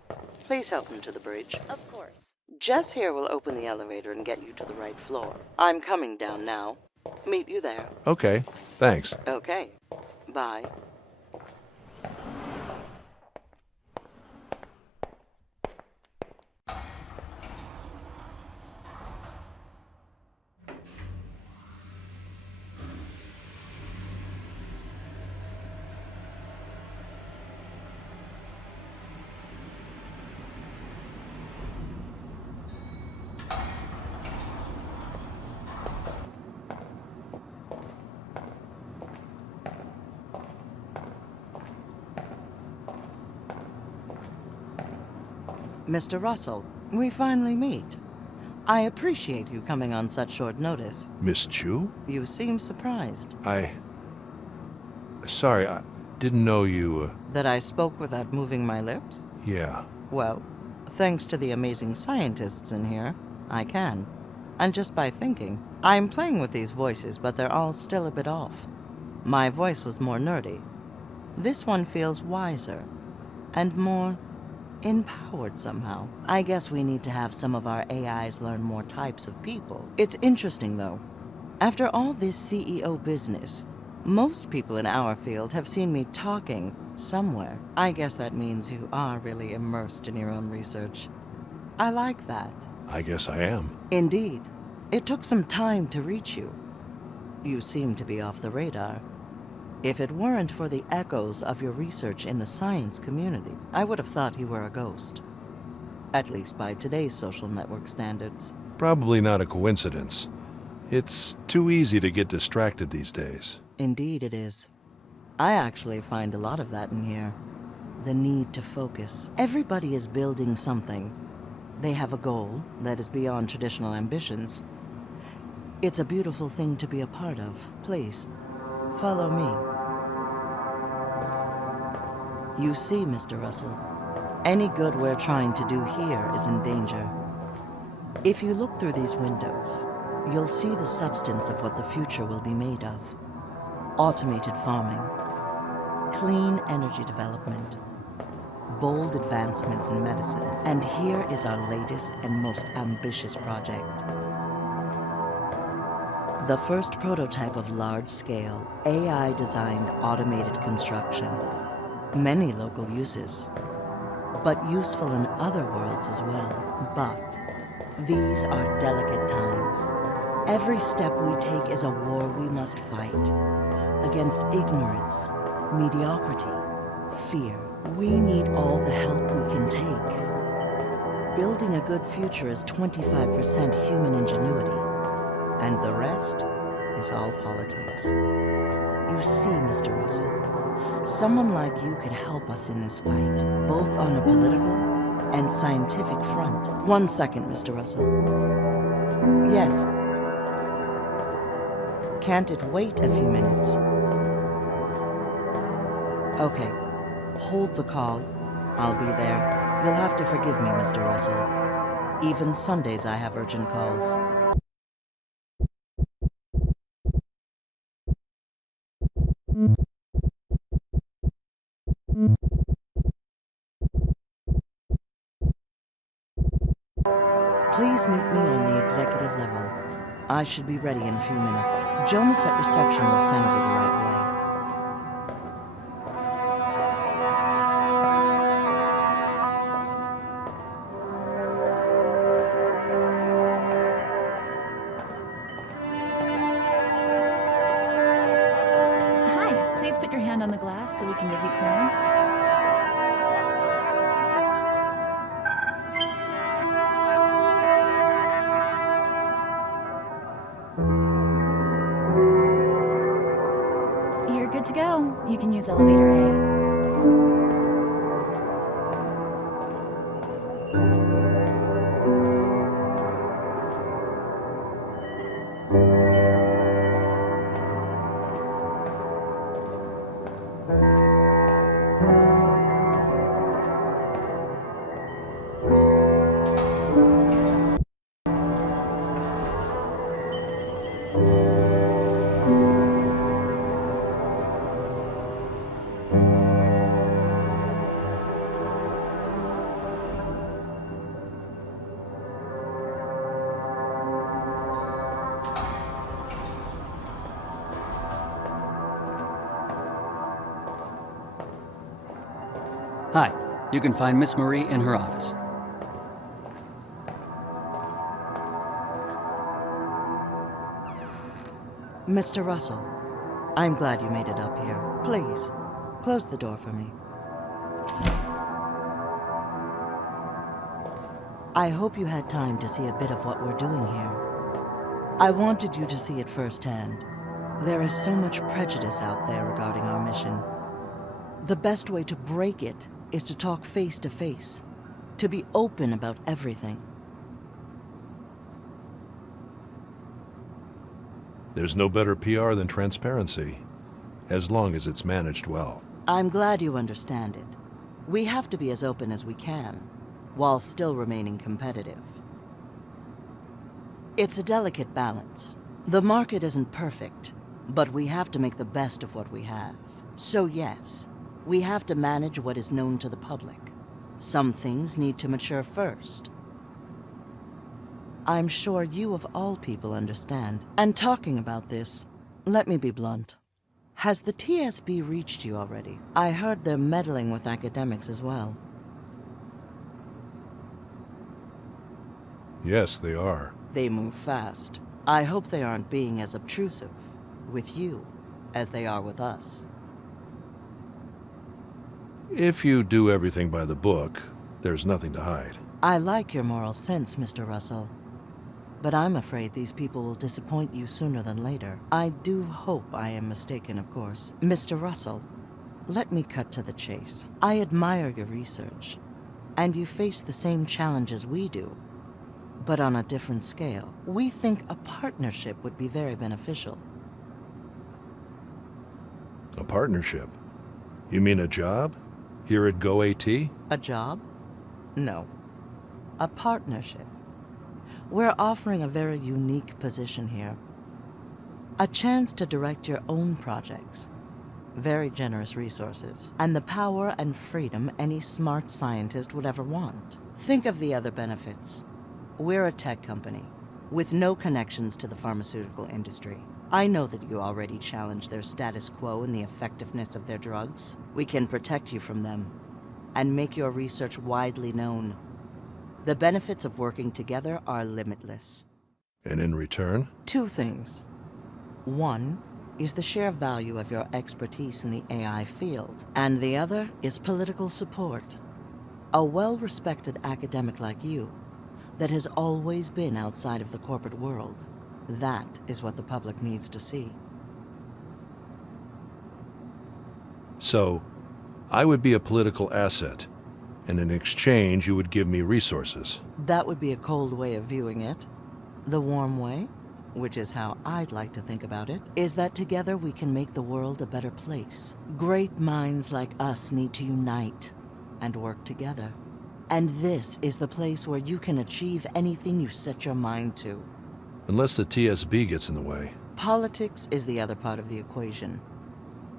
please help him to the bridge. Of course. Jess here will open the elevator and get you to the right floor. I'm coming down now. Meet you there. Okay, thanks. Okay. Bye. Mr. Russell, we finally meet. I appreciate you coming on such short notice. Miss Chu? You seem surprised. Sorry, I didn't know you, That I spoke without moving my lips? Yeah. Well, thanks to the amazing scientists in here, I can. And just by thinking. I'm playing with these voices, but they're all still a bit off. My voice was more nerdy. This one feels wiser and more empowered somehow. I guess we need to have some of our AIs learn more types of people. It's interesting, though. After all this CEO business, most people in our field have seen me talking somewhere. I guess that means you are really immersed in your own research. I like that. I guess I am. Indeed. It took some time to reach you. You seem to be off the radar. If it weren't for the echoes of your research in the science community, I would have thought you were a ghost. At least by today's social network standards. Probably not a coincidence. It's too easy to get distracted these days. Indeed it is. I actually find a lot of that in here. The need to focus. Everybody is building something. They have a goal that is beyond traditional ambitions. It's a beautiful thing to be a part of. Please, follow me. You see, Mr. Russell, any good we're trying to do here is in danger. If you look through these windows, you'll see the substance of what the future will be made of. Automated farming, clean energy development, bold advancements in medicine. And here is our latest and most ambitious project. The first prototype of large-scale, AI-designed automated construction. Many local uses, but useful in other worlds as well. But these are delicate times. Every step we take is a war we must fight. Against ignorance, mediocrity, fear. We need all the help we can take. Building a good future is 25% human ingenuity, and the rest is all politics. You see, Mr. Russell, someone like you could help us in this fight, both on a political and scientific front. 1 second, Mr. Russell. Yes. Can't it wait a few minutes? Okay. Hold the call. I'll be there. You'll have to forgive me, Mr. Russell. Even Sundays I have urgent calls. Please meet me on the executive level. I should be ready in a few minutes. Jonas at reception will send you the right way. Hi, please put your hand on the glass so we can give you clearance. You're good to go. You can use elevator A. Hi. You can find Miss Marie in her office. Mr. Russell, I'm glad you made it up here. Please, close the door for me. I hope you had time to see a bit of what we're doing here. I wanted you to see it firsthand. There is so much prejudice out there regarding our mission. The best way to break it is to talk face to face, to be open about everything. There's no better PR than transparency, as long as it's managed well. I'm glad you understand it. We have to be as open as we can, while still remaining competitive. It's a delicate balance. The market isn't perfect, but we have to make the best of what we have. So yes, we have to manage what is known to the public. Some things need to mature first. I'm sure you of all people understand. And talking about this, let me be blunt. Has the TSB reached you already? I heard they're meddling with academics as well. Yes, they are. They move fast. I hope they aren't being as obtrusive with you as they are with us. If you do everything by the book, there's nothing to hide. I like your moral sense, Mr. Russell. But I'm afraid these people will disappoint you sooner than later. I do hope I am mistaken, of course. Mr. Russell, let me cut to the chase. I admire your research, and you face the same challenges we do, but on a different scale. We think a partnership would be very beneficial. A partnership? You mean a job? Here at GoAT? A job? No. A partnership. We're offering a very unique position here. A chance to direct your own projects. Very generous resources. And the power and freedom any smart scientist would ever want. Think of the other benefits. We're a tech company, with no connections to the pharmaceutical industry. I know that you already challenge their status quo in the effectiveness of their drugs. We can protect you from them, and make your research widely known. The benefits of working together are limitless. And in return? Two things. One is the sheer value of your expertise in the AI field, and the other is political support. A well-respected academic like you that has always been outside of the corporate world. That is what the public needs to see. So, I would be a political asset, and in exchange you would give me resources. That would be a cold way of viewing it. The warm way, which is how I'd like to think about it, is that together we can make the world a better place. Great minds like us need to unite and work together. And this is the place where you can achieve anything you set your mind to. Unless the TSB gets in the way. Politics is the other part of the equation.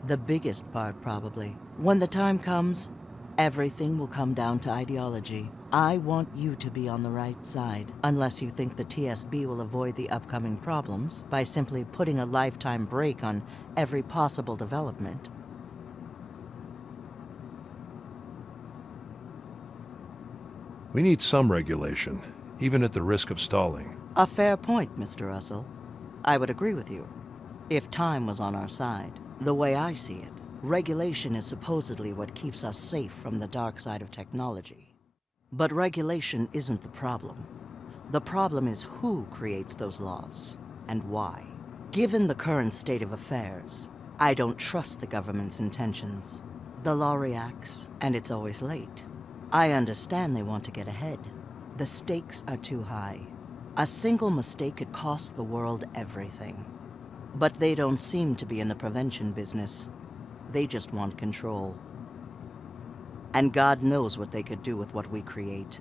The biggest part, probably. When the time comes, everything will come down to ideology. I want you to be on the right side, unless you think the TSB will avoid the upcoming problems by simply putting a lifetime brake on every possible development. We need some regulation, even at the risk of stalling. A fair point, Mr. Russell. I would agree with you, if time was on our side. The way I see it, regulation is supposedly what keeps us safe from the dark side of technology. But regulation isn't the problem. The problem is who creates those laws, and why. Given the current state of affairs, I don't trust the government's intentions. The law reacts, and it's always late. I understand they want to get ahead. The stakes are too high. A single mistake could cost the world everything. But they don't seem to be in the prevention business. They just want control. And God knows what they could do with what we create.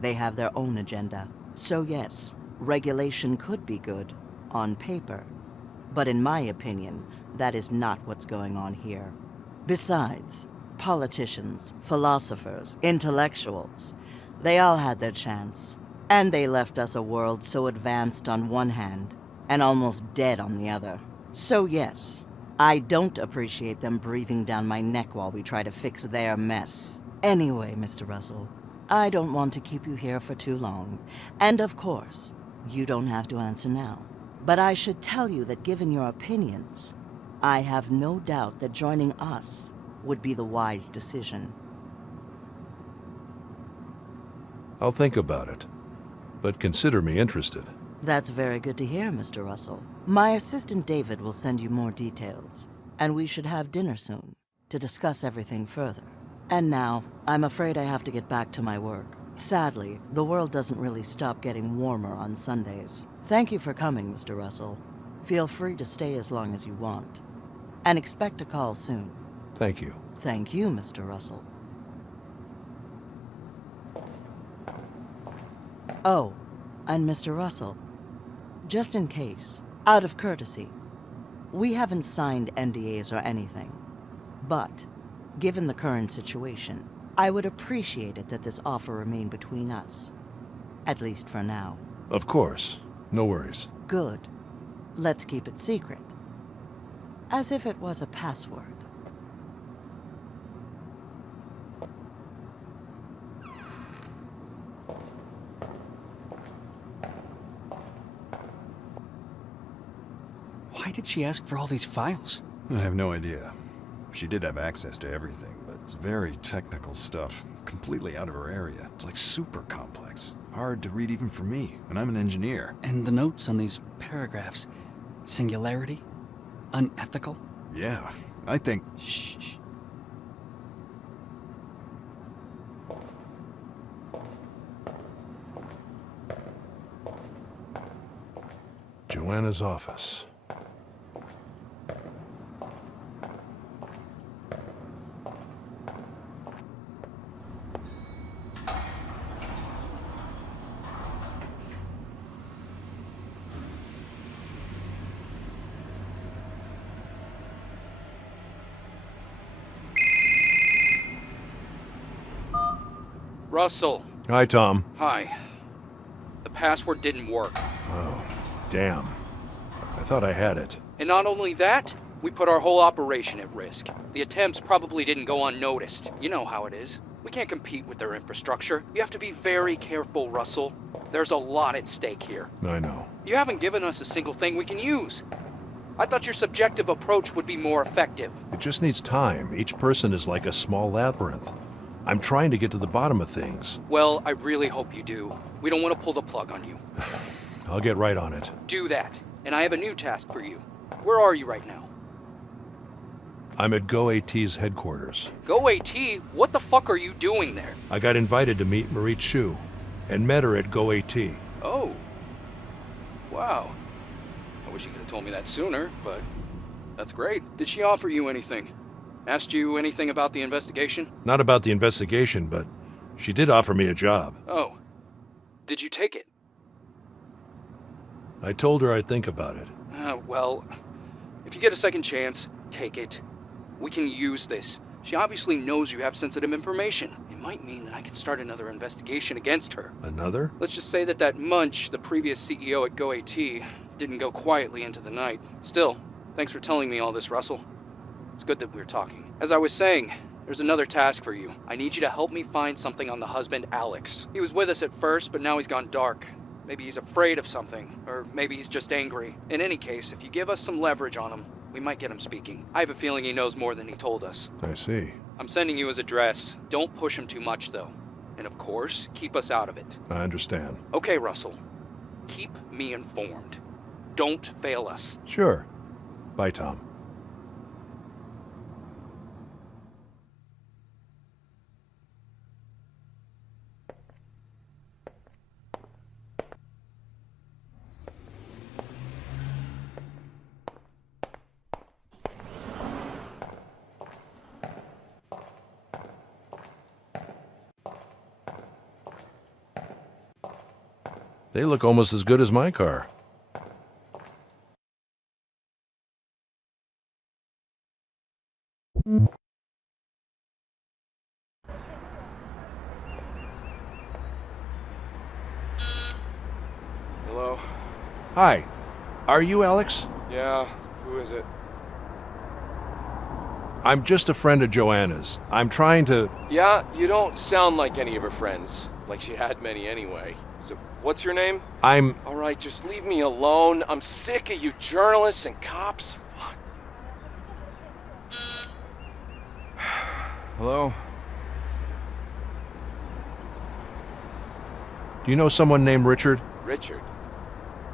They have their own agenda. So yes, regulation could be good, on paper. But in my opinion, that is not what's going on here. Besides, politicians, philosophers, intellectuals, they all had their chance. And they left us a world so advanced on one hand, and almost dead on the other. So yes, I don't appreciate them breathing down my neck while we try to fix their mess. Anyway, Mr. Russell, I don't want to keep you here for too long. And of course, you don't have to answer now. But I should tell you that given your opinions, I have no doubt that joining us would be the wise decision. I'll think about it, but consider me interested. That's very good to hear, Mr. Russell. My assistant David will send you more details, and we should have dinner soon to discuss everything further. And now, I'm afraid I have to get back to my work. Sadly, the world doesn't really stop getting warmer on Sundays. Thank you for coming, Mr. Russell. Feel free to stay as long as you want. And expect a call soon. Thank you. Thank you, Mr. Russell. Oh, and Mr. Russell, just in case, out of courtesy, we haven't signed NDAs or anything. But, given the current situation, I would appreciate it that this offer remain between us. At least for now. Of course. No worries. Good. Let's keep it secret. As if it was a password. Why did she ask for all these files? I have no idea. She did have access to everything, but it's very technical stuff. Completely out of her area. It's like super complex. Hard to read even for me, and I'm an engineer. And the notes on these paragraphs. Singularity? Unethical? Yeah, I think... Shh. Joanna's office. Russell. Hi, Tom. Hi. The password didn't work. Oh, damn. I thought I had it. And not only that, we put our whole operation at risk. The attempts probably didn't go unnoticed. You know how it is. We can't compete with their infrastructure. You have to be very careful, Russell. There's a lot at stake here. I know. You haven't given us a single thing we can use. I thought your subjective approach would be more effective. It just needs time. Each person is like a small labyrinth. I'm trying to get to the bottom of things. Well, I really hope you do. We don't want to pull the plug on you. I'll get right on it. Do that. And I have a new task for you. Where are you right now? I'm at GoAT's headquarters. GoAT? What the fuck are you doing there? I got invited to meet Marit Shu and met her at GoAT. Oh. Wow. I wish you could have told me that sooner, but that's great. Did she offer you anything? Asked you anything about the investigation? Not about the investigation, but She did offer me a job. Oh. Did you take it? I told her I'd think about it. Well, if you get a second chance, take it. We can use this. She obviously knows you have sensitive information. It might mean that I can start another investigation against her. Another? Let's just say that Munch, the previous CEO at GoAT, didn't go quietly into the night. Still, thanks for telling me all this, Russell. It's good that we're talking. As I was saying, there's another task for you. I need you to help me find something on the husband, Alex. He was with us at first, but now he's gone dark. Maybe he's afraid of something, or maybe he's just angry. In any case, if you give us some leverage on him, we might get him speaking. I have a feeling he knows more than he told us. I see. I'm sending you his address. Don't push him too much, though. And of course, keep us out of it. I understand. Okay, Russell. Keep me informed. Don't fail us. Sure. Bye, Tom. They look almost as good as my car. Hello? Hi. Are you Alex? Yeah, who is it? I'm just a friend of Joanna's. I'm trying to... Yeah, you don't sound like any of her friends. Like she had many anyway. So, what's your name? I'm... Alright, just leave me alone. I'm sick of you journalists and cops. Fuck. Hello? Do you know someone named Richard? Richard?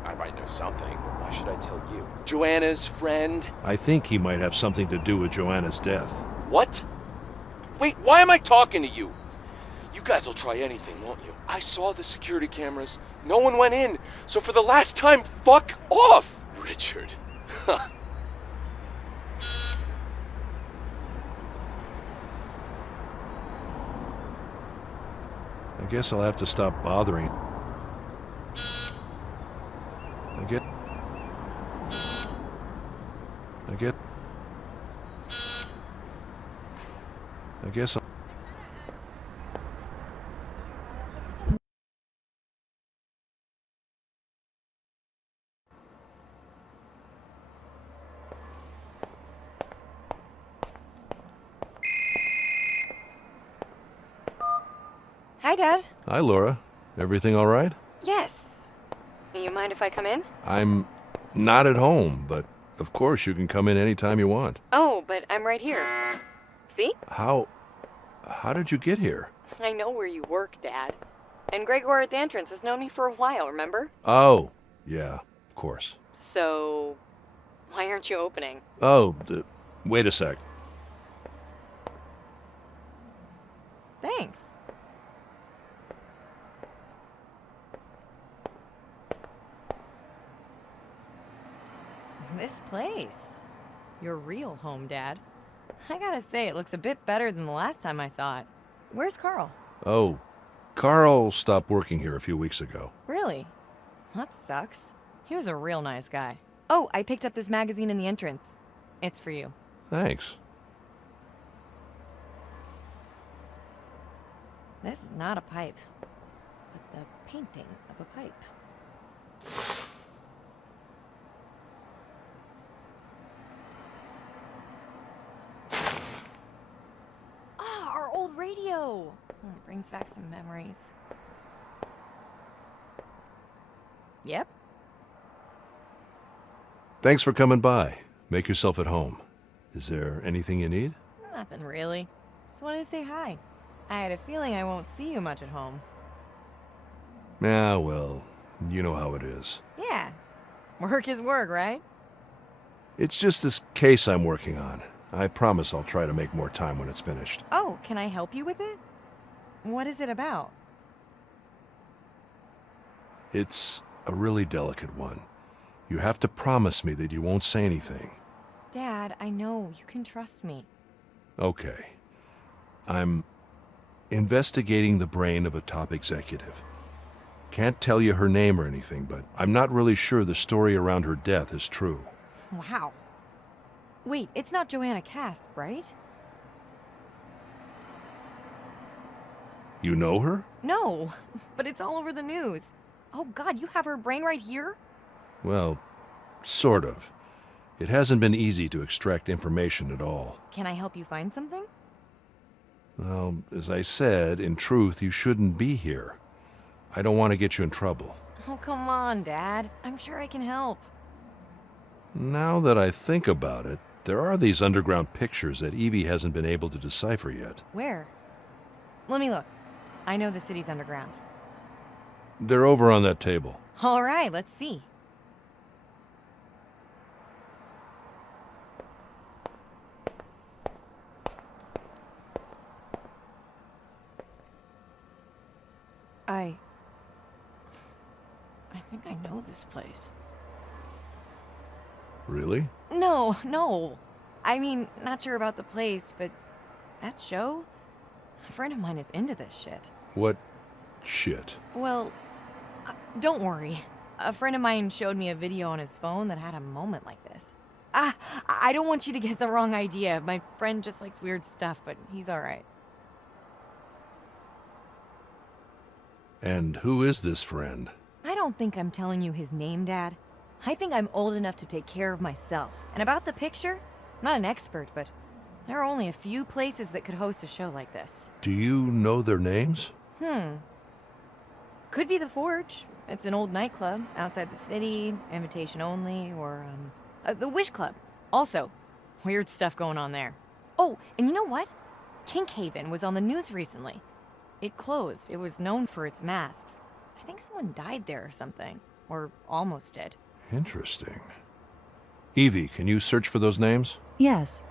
I might know something, but why should I tell you? Joanna's friend? I think he might have something to do with Joanna's death. What? Wait, why am I talking to you? You guys will try anything, won't you? I saw the security cameras. No one went in. So for the last time, fuck off! Richard. I guess I'll have to stop bothering. I guess I'll... Hi, Dad. Hi, Laura. Everything all right? Yes. You mind if I come in? I'm not at home, but of course you can come in anytime you want. Oh, but I'm right here. See? How did you get here? I know where you work, Dad. And Gregor at the entrance has known me for a while, remember? Oh, yeah, of course. So, why aren't you opening? Oh, wait a sec. Thanks. This place. Your real home, Dad. I gotta say, it looks a bit better than the last time I saw it. Where's Carl? Oh, Carl stopped working here a few weeks ago. Really? That sucks. He was a real nice guy. Oh, I picked up this magazine in the entrance. It's for you. Thanks. This is not a pipe, but the painting of a pipe. Ah, our old radio! It brings back some memories. Yep. Thanks for coming by. Make yourself at home. Is there anything you need? Nothing really. Just wanted to say hi. I had a feeling I won't see you much at home. Yeah, well, you know how it is. Yeah. Work is work, right? It's just this case I'm working on. I promise I'll try to make more time when it's finished. Oh, can I help you with it? What is it about? It's a really delicate one. You have to promise me that you won't say anything. Dad, I know. You can trust me. Okay. I'm Investigating the brain of a top executive. Can't tell you her name or anything, but I'm not really sure the story around her death is true. Wow. Wait, it's not Joanna Cast, right? You know her? No, but it's all over the news. Oh God, you have her brain right here? Well, sort of. It hasn't been easy to extract information at all. Can I help you find something? Well, as I said, in truth, you shouldn't be here. I don't want to get you in trouble. Oh, come on, Dad. I'm sure I can help. Now that I think about it, there are these underground pictures that Evie hasn't been able to decipher yet. Where? Let me look. I know the city's underground. They're over on that table. All right, let's see. I think I know this place. Really? No. I mean, not sure about the place, but that show? A friend of mine is into this shit. What shit? Well, don't worry. A friend of mine showed me a video on his phone that had a moment like this. I don't want you to get the wrong idea. My friend just likes weird stuff, but he's all right. And who is this friend? I don't think I'm telling you his name, Dad. I think I'm old enough to take care of myself. And about the picture, I'm not an expert, but there are only a few places that could host a show like this. Do you know their names? Could be the Forge. It's an old nightclub outside the city, invitation only, or, the Wish Club. Also, weird stuff going on there. Oh, and you know what? Kinkhaven was on the news recently. It closed. It was known for its masks. I think someone died there or something. Or almost did. Interesting. Evie, can you search for those names? Yes.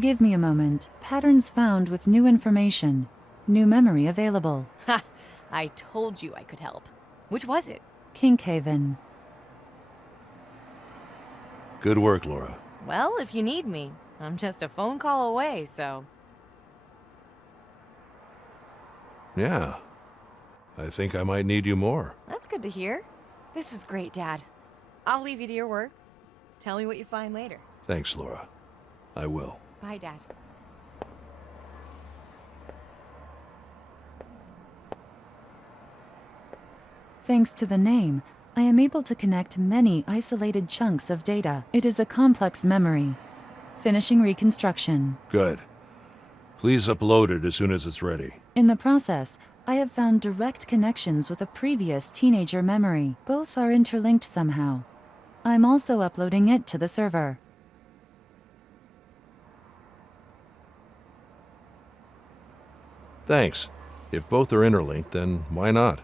Give me a moment. Patterns found with new information. New memory available. Ha! I told you I could help. Which was it? Kinkhaven. Good work, Laura. Well, if you need me, I'm just a phone call away, so... Yeah. I think I might need you more. That's good to hear. This was great, Dad. I'll leave you to your work. Tell me what you find later. Thanks, Laura. I will. Bye, Dad. Thanks to the name, I am able to connect many isolated chunks of data. It is a complex memory. Finishing reconstruction. Good. Please upload it as soon as it's ready. In the process, I have found direct connections with a previous teenager memory. Both are interlinked somehow. I'm also uploading it to the server. Thanks. If both are interlinked, then why not?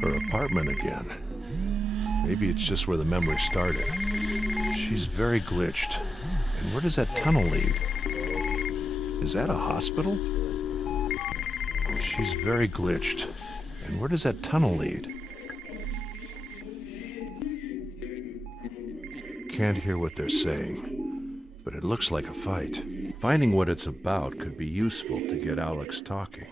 Her apartment again. Maybe it's just where the memory started. She's very glitched. And where does that tunnel lead? Is that a hospital? She's very glitched. And where does that tunnel lead? Can't hear what they're saying, but it looks like a fight. Finding what it's about could be useful to get Alex talking.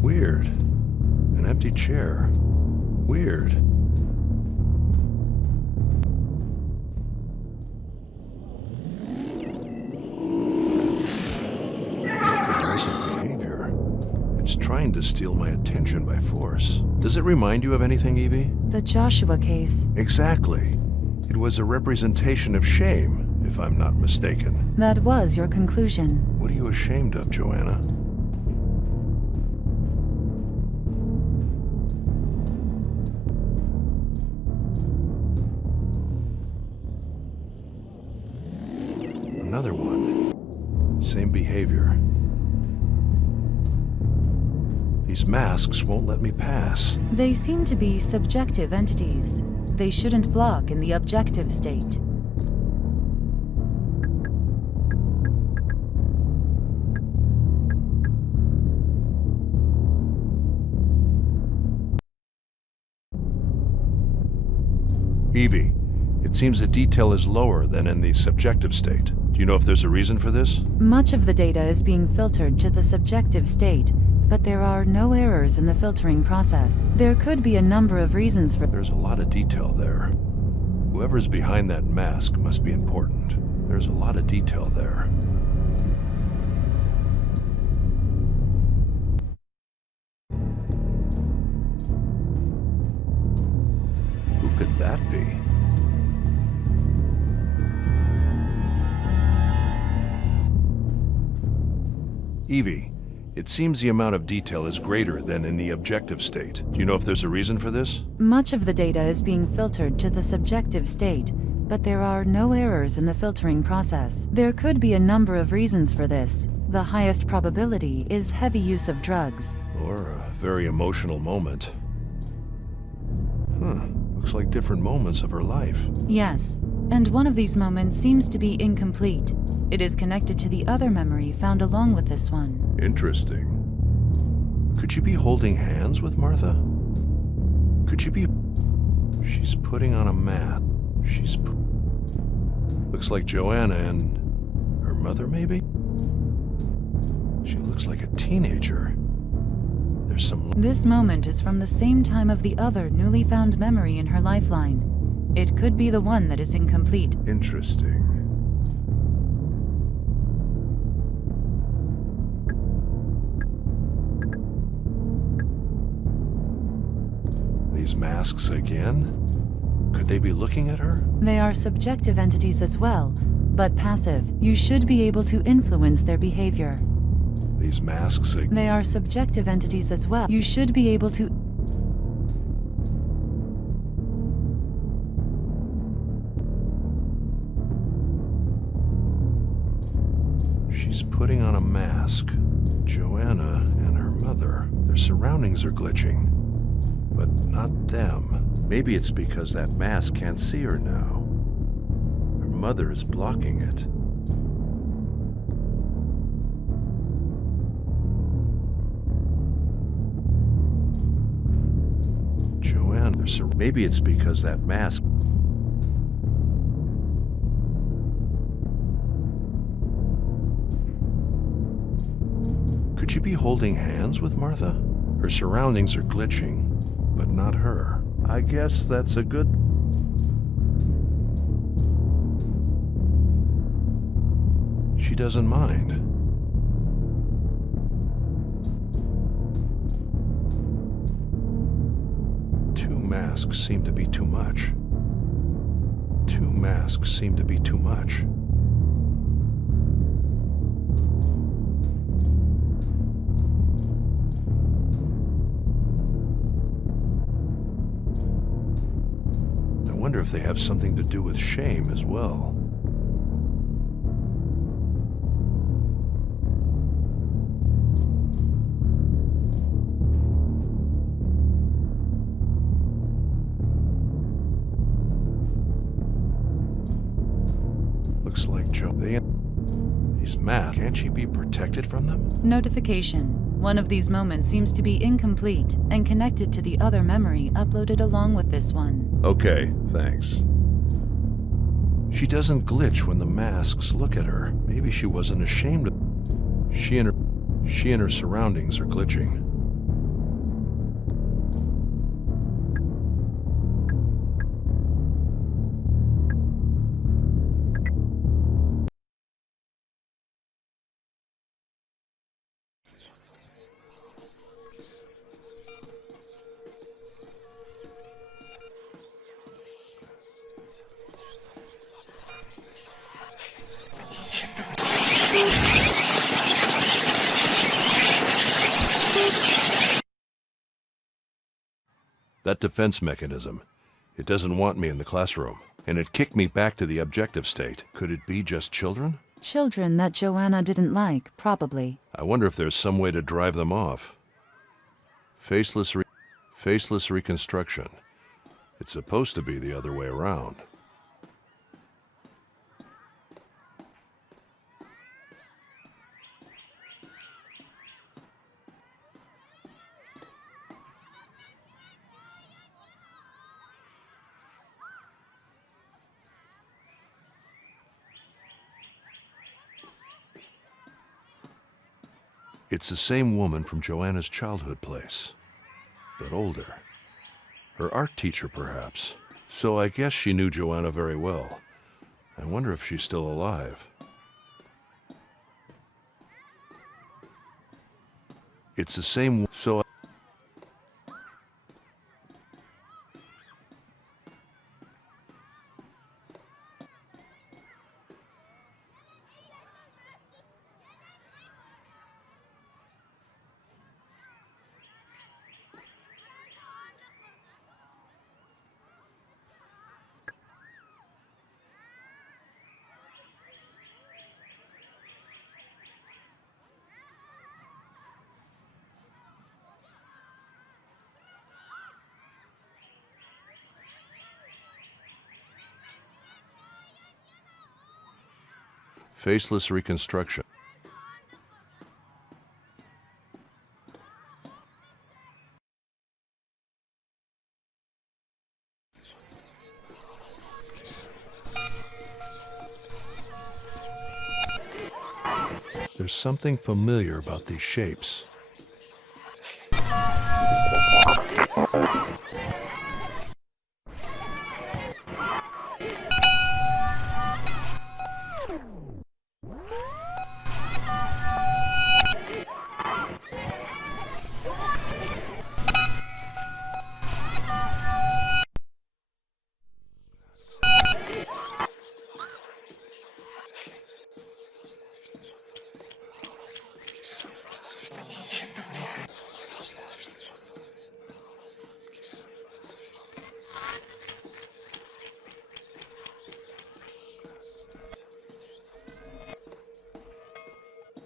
Weird. An empty chair. Weird. Aggressive behavior. It's trying to steal my attention by force. Does it remind you of anything, Evie? The Joshua case. Exactly. It was a representation of shame, if I'm not mistaken. That was your conclusion. What are you ashamed of, Joanna? Another one. Same behavior. These masks won't let me pass. They seem to be subjective entities. They shouldn't block in the objective state. Evie, it seems the detail is lower than in the subjective state. Do you know if there's a reason for this? Much of the data is being filtered to the subjective state, but there are no errors in the filtering process. There could be a number of reasons for... There's a lot of detail there. Whoever's behind that mask must be important. There's a lot of detail there. Who could that be? Evie, it seems the amount of detail is greater than in the objective state. Do you know if there's a reason for this? Much of the data is being filtered to the subjective state, but there are no errors in the filtering process. There could be a number of reasons for this. The highest probability is heavy use of drugs. Or a very emotional moment. Looks like different moments of her life. Yes, and one of these moments seems to be incomplete. It is connected to the other memory found along with this one. Interesting. Could she be holding hands with Martha? Could she be... She's putting on a mask. Looks like Joanna and her mother, maybe? She looks like a teenager. There's some... This moment is from the same time of the other newly found memory in her lifeline. It could be the one that is incomplete. Interesting. These masks again? Could they be looking at her? They are subjective entities as well, but passive. You should be able to influence their behavior. These masks again? They are subjective entities as well. You should be able to... She's putting on a mask. Joanna and her mother. Their surroundings are glitching. But not them. Maybe it's because that mask can't see her now. Her mother is blocking it. Joanna, maybe it's because that mask... Could she be holding hands with Martha? Her surroundings are glitching, but not her. I guess that's a good... She doesn't mind. Two masks seem to be too much. Two masks seem to be too much. I wonder if they have something to do with shame as well. Looks like these masks, can't she be protected from them? Notification. One of these moments seems to be incomplete and connected to the other memory uploaded along with this one. Okay, thanks. She doesn't glitch when the masks look at her. Maybe she wasn't ashamed of... She and her surroundings are glitching. That defense mechanism, it doesn't want me in the classroom, and it kicked me back to the objective state. Could it be just children? Children that Joanna didn't like, probably. I wonder if there's some way to drive them off. Faceless reconstruction. It's supposed to be the other way around. It's the same woman from Joanna's childhood place, but older. Her art teacher, perhaps. So I guess she knew Joanna very well. I wonder if she's still alive. It's the same, so faceless reconstruction. There's something familiar about these shapes.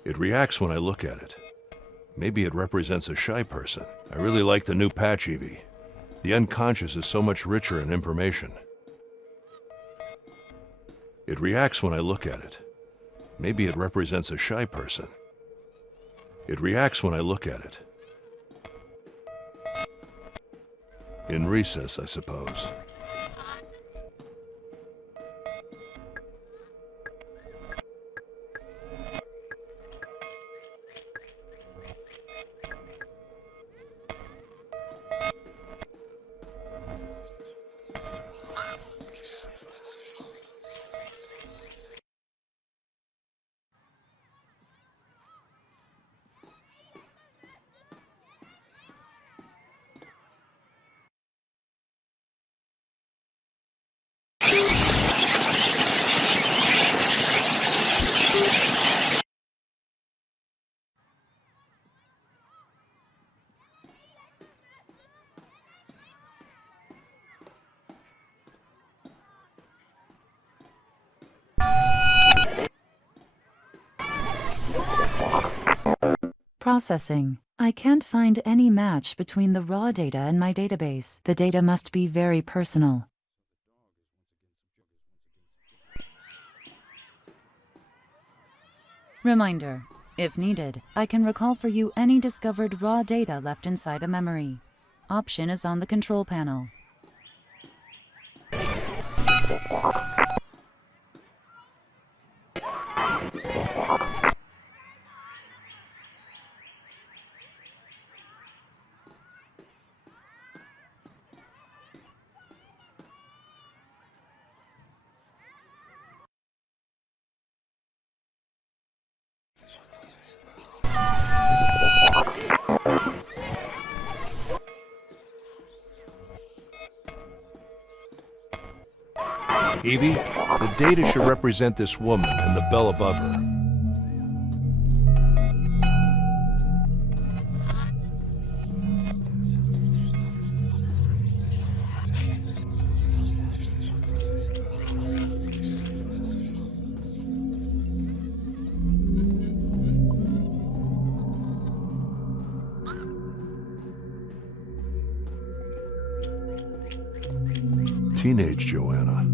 It reacts when I look at it. Maybe it represents a shy person. I really like the new patch, Evie. The unconscious is so much richer in information. It reacts when I look at it. Maybe it represents a shy person. It reacts when I look at it. In recess, I suppose. Processing. I can't find any match between the raw data and my database. The data must be very personal. Reminder. If needed, I can recall for you any discovered raw data left inside a memory. Option is on the control panel. Evie, the data should represent this woman and the bell above her. Teenage Joanna.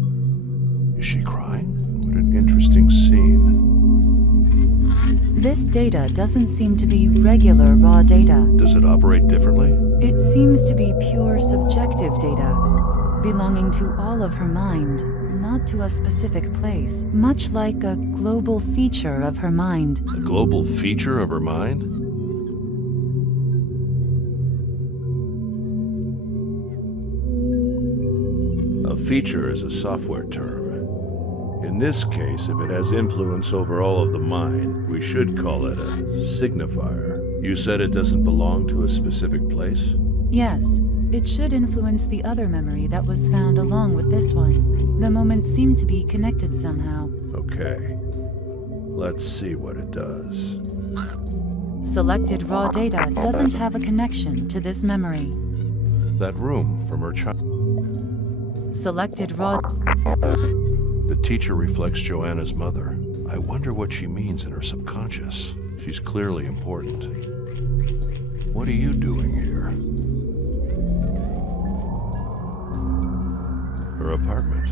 Is she crying? What an interesting scene. This data doesn't seem to be regular raw data. Does it operate differently? It seems to be pure subjective data, belonging to all of her mind, not to a specific place, much like a global feature of her mind. A global feature of her mind? A feature is a software term. In this case, if it has influence over all of the mind, we should call it a signifier. You said it doesn't belong to a specific place? Yes, it should influence the other memory that was found along with this one. The moments seem to be connected somehow. Okay. Let's see what it does. Selected raw data doesn't have a connection to this memory. That room from her child. Selected raw... The teacher reflects Joanna's mother. I wonder what she means in her subconscious. She's clearly important. What are you doing here? Her apartment.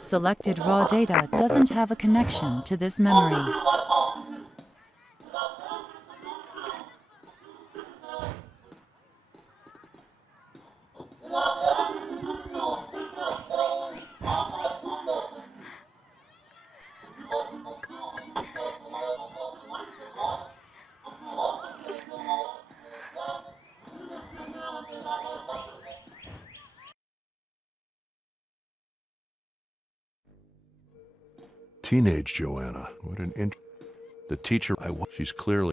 Selected raw data doesn't have a connection to this memory. Teenage Joanna. What an The teacher, she's clearly...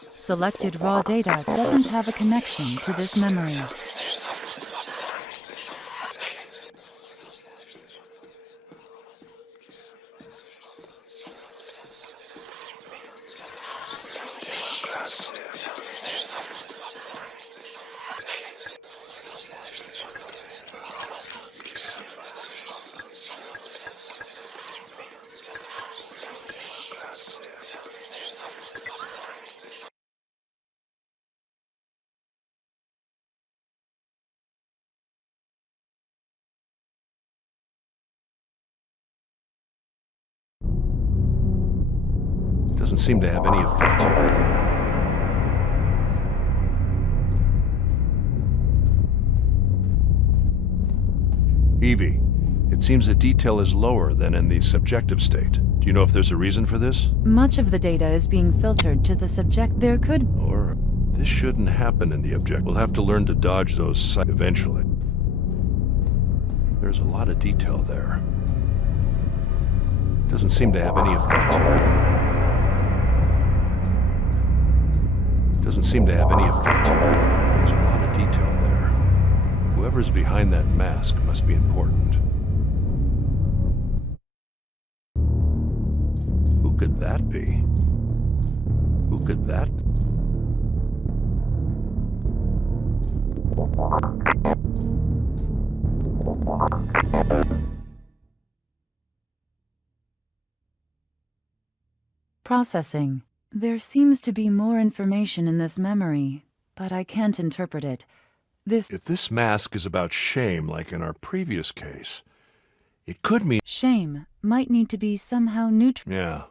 Selected raw data doesn't have a connection to this memory. Doesn't seem to have any effect here. Evie, it seems the detail is lower than in the subjective state. Do you know if there's a reason for this? Much of the data is being filtered to the subject. There could... Or this shouldn't happen in the object. We'll have to learn to dodge those eventually. There's a lot of detail there. Doesn't seem to have any effect here. Doesn't seem to have any effect here. There's a lot of detail there. Whoever's behind that mask must be important. Who could that be? Who could that be? Processing. There seems to be more information in this memory, but I can't interpret it. If this mask is about shame, like in our previous case, it could mean... Shame might need to be somehow neutral. Yeah.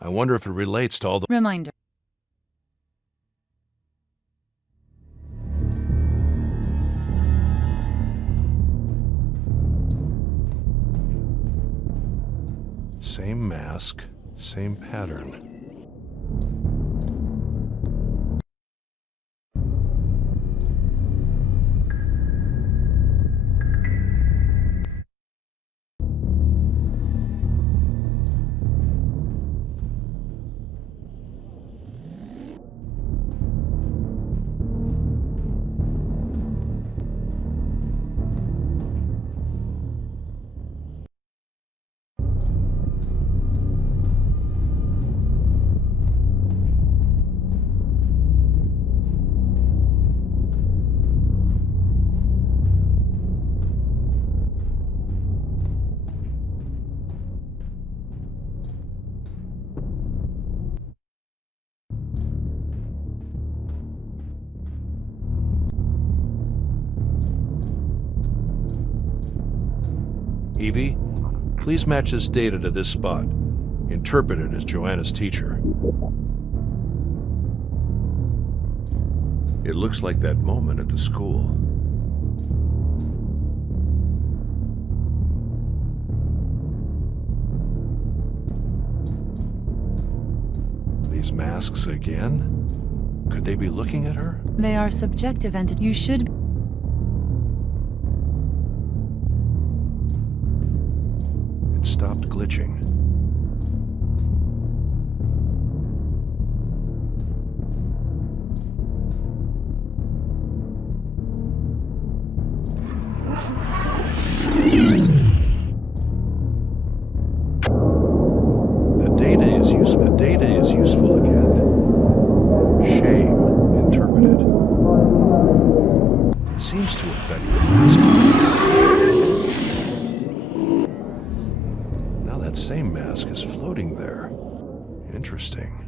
I wonder if it relates to all the... Reminder. Same mask, same pattern. Evie, please match this data to this spot. Interpret it as Joanna's teacher. It looks like that moment at the school. These masks again? Could they be looking at her? They are subjective entities. You should. It stopped glitching. The data is useful again. Shame interpreted. It seems to affect the mask. Now that same mask is floating there. Interesting.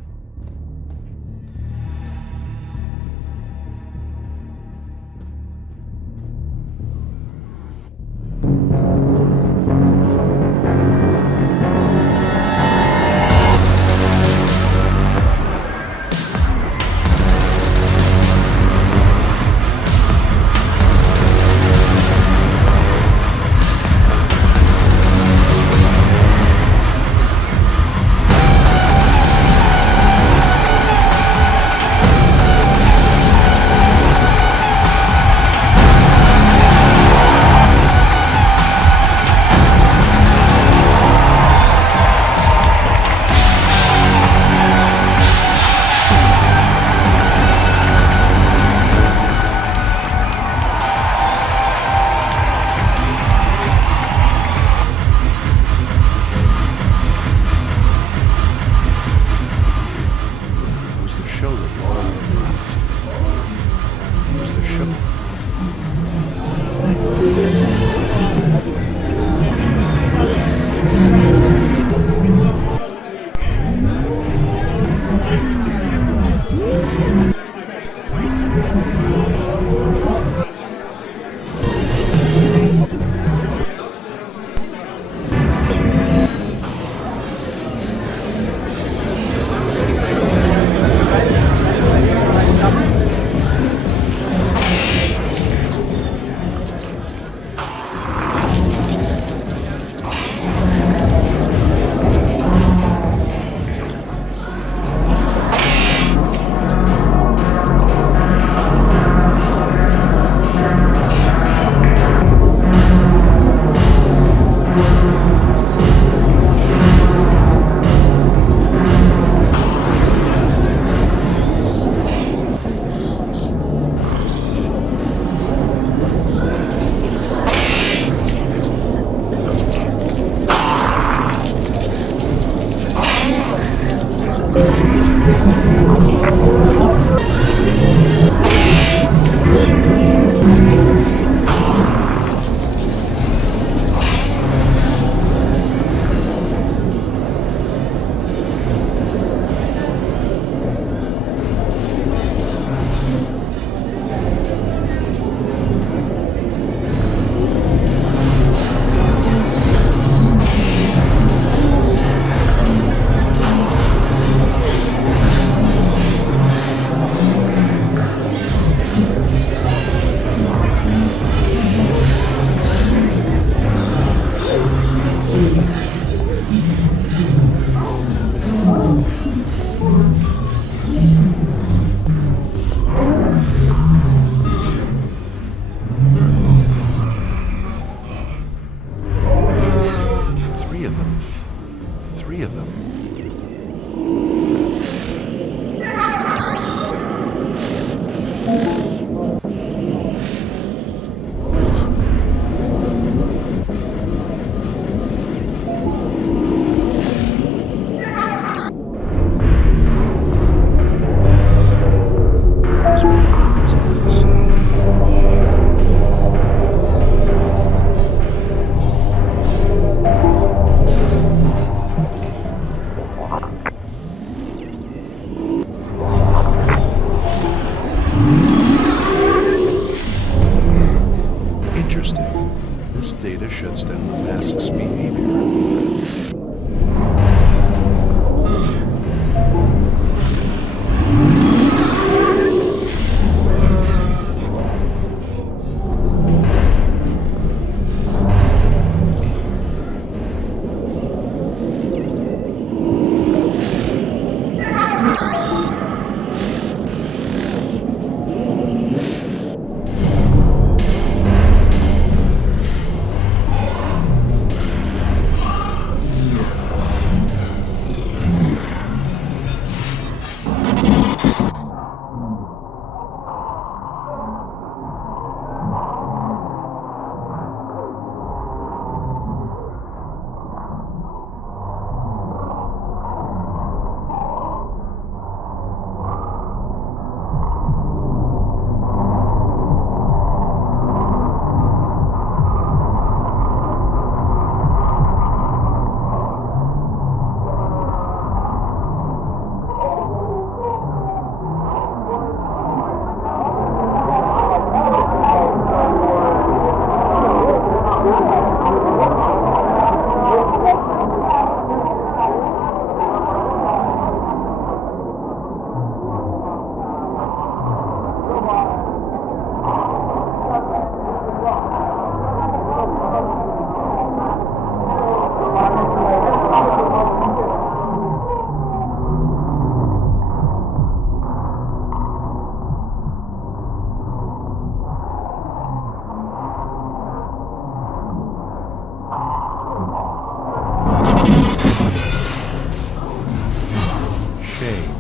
Shame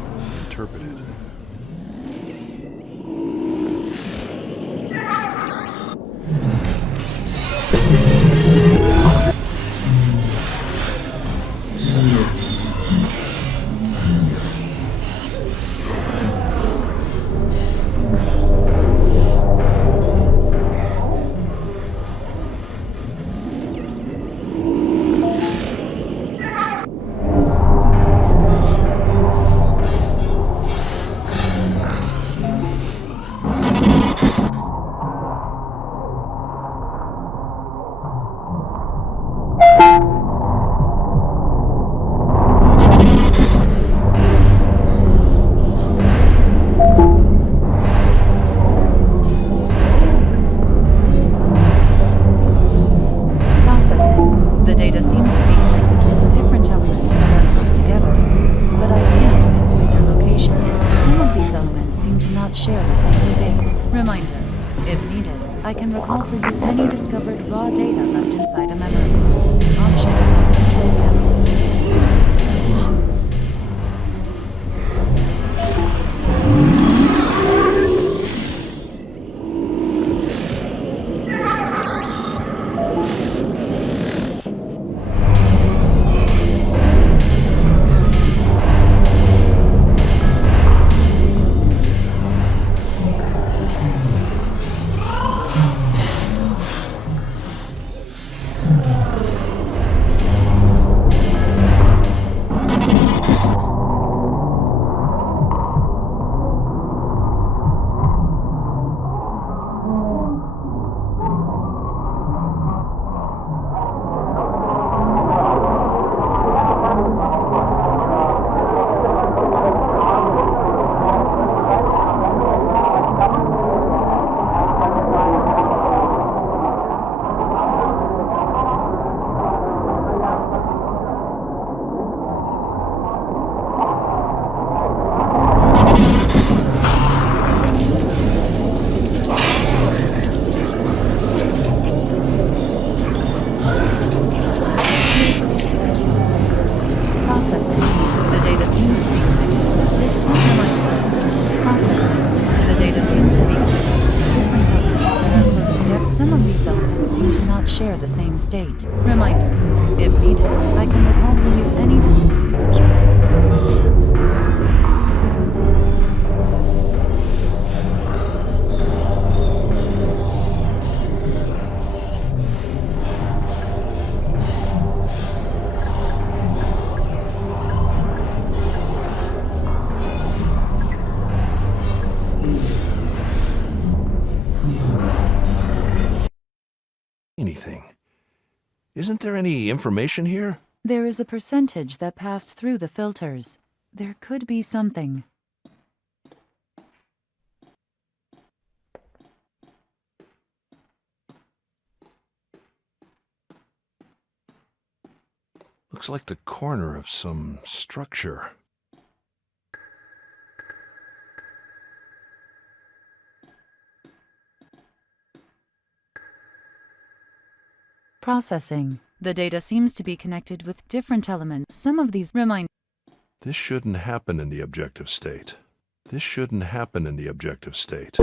interpreted. Processing. The data seems to be connected with different elements that are close together, but I can't pinpoint their location. Some of these elements seem to not share the same state. Reminder, if needed, I can recall for you any discovered raw data left inside a memory. Option is on the control panel. Processing. The data seems to be connected with different elements that are close together. Some of these elements seem to not share the same state. Reminder, if needed, I can recall for you any Anything. Isn't there any information here? There is a percentage that passed through the filters. There could be something. Looks like the corner of some structure. Processing. The data seems to be connected with different elements. Some of these remind. This shouldn't happen in the objective state. This shouldn't happen in the objective state.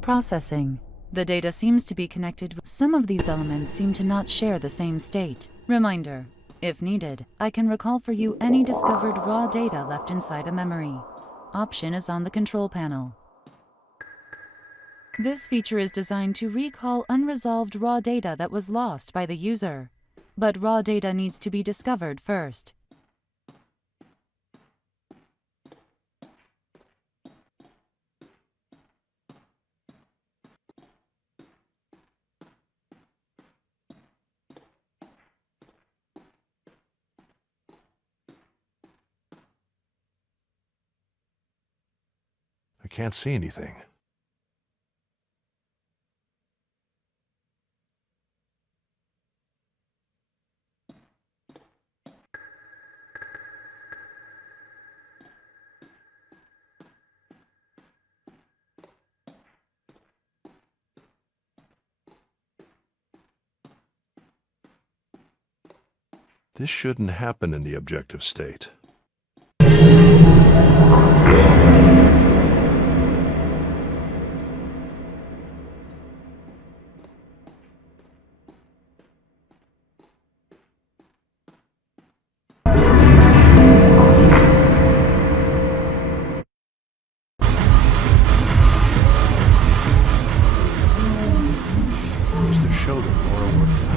Processing. The data seems to be connected with. Some of these elements seem to not share the same state. Reminder, if needed, I can recall for you any discovered raw data left inside a memory. Option is on the control panel. This feature is designed to recall unresolved raw data that was lost by the user. But raw data needs to be discovered first. I can't see anything. This shouldn't happen in the objective state. Goes to show that Laura worked out.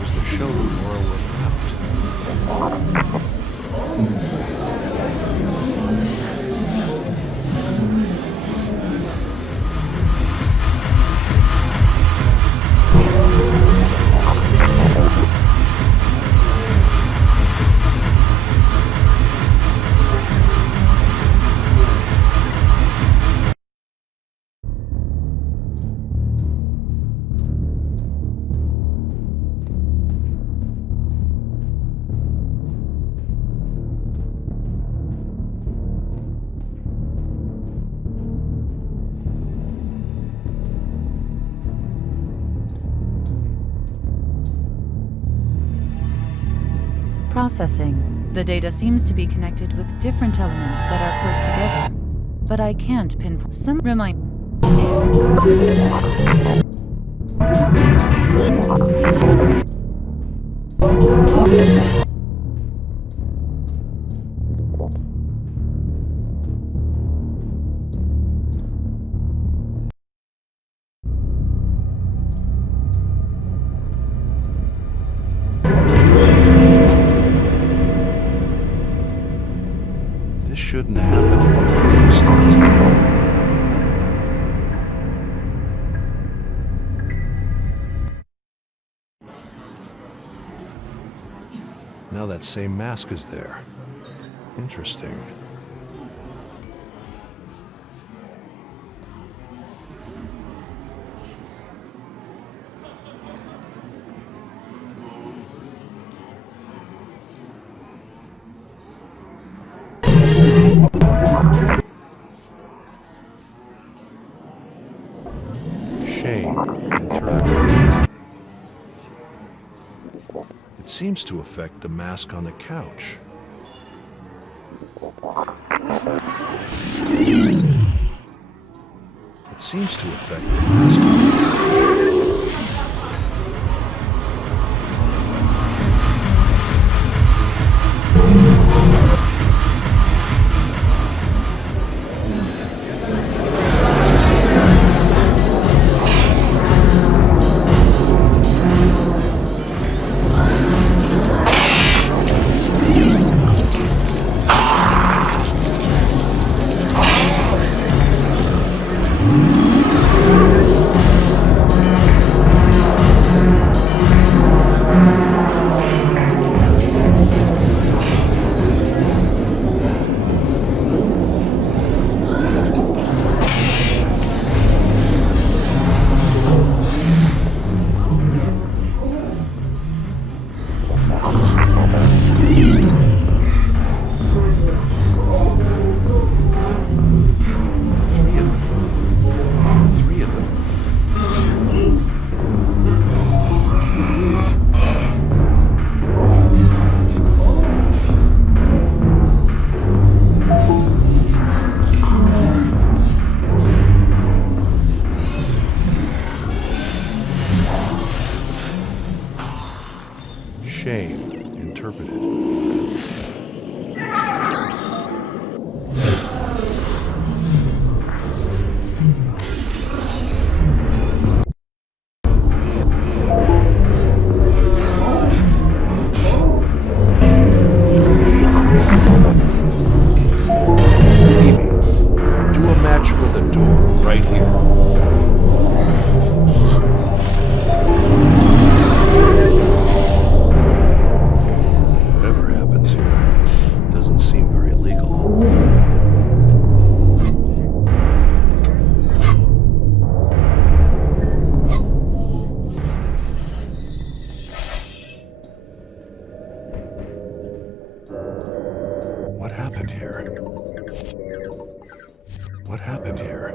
Was the show that Laura worked out. Processing. The data seems to be connected with different elements that are close together, but I can't pinpoint. Some remind. This shouldn't happen in the objective state. Now that same mask is there. Interesting. Shame and terminated. It seems to affect the mask on the couch. It seems to affect the mask on the couch. The door, right here. Whatever happens here doesn't seem very legal. What happened here? What happened here?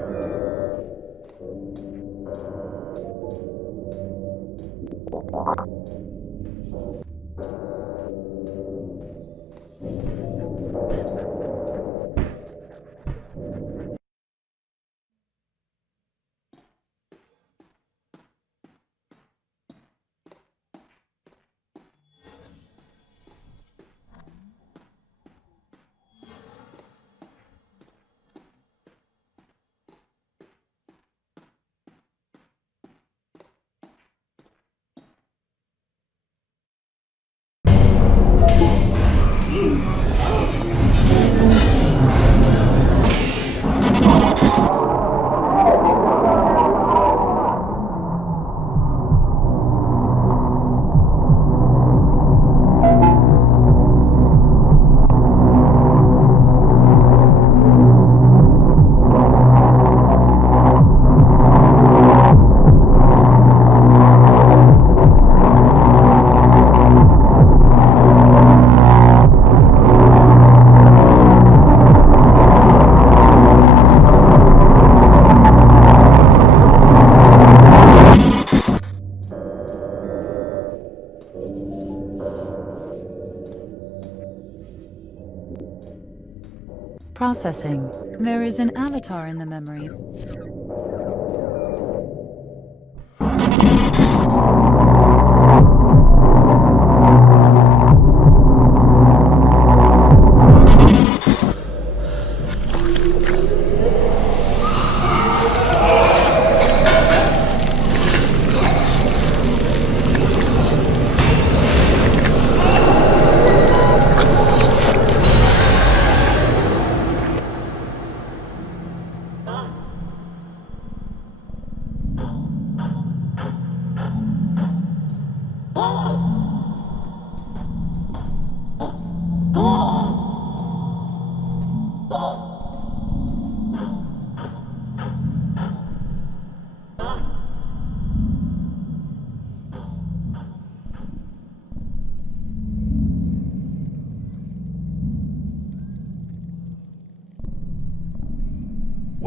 Processing. There is an avatar in the memory.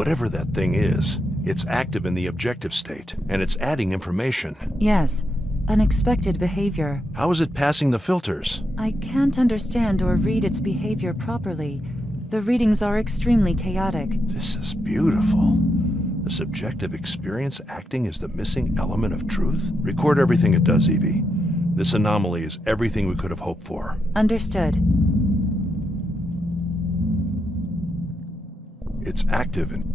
Whatever that thing is, it's active in the objective state, and it's adding information. Yes, unexpected behavior. How is it passing the filters? I can't understand or read its behavior properly. The readings are extremely chaotic. This is beautiful. The subjective experience acting as the missing element of truth? Record everything it does, Evie. This anomaly is everything we could have hoped for. Understood. It's active and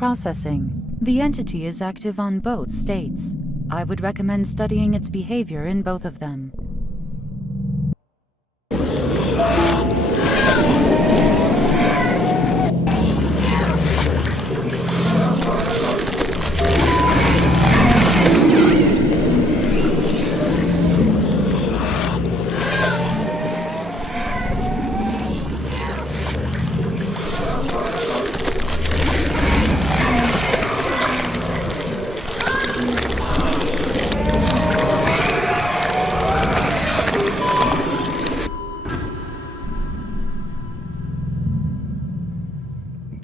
Processing. The entity is active on both states. I would recommend studying its behavior in both of them.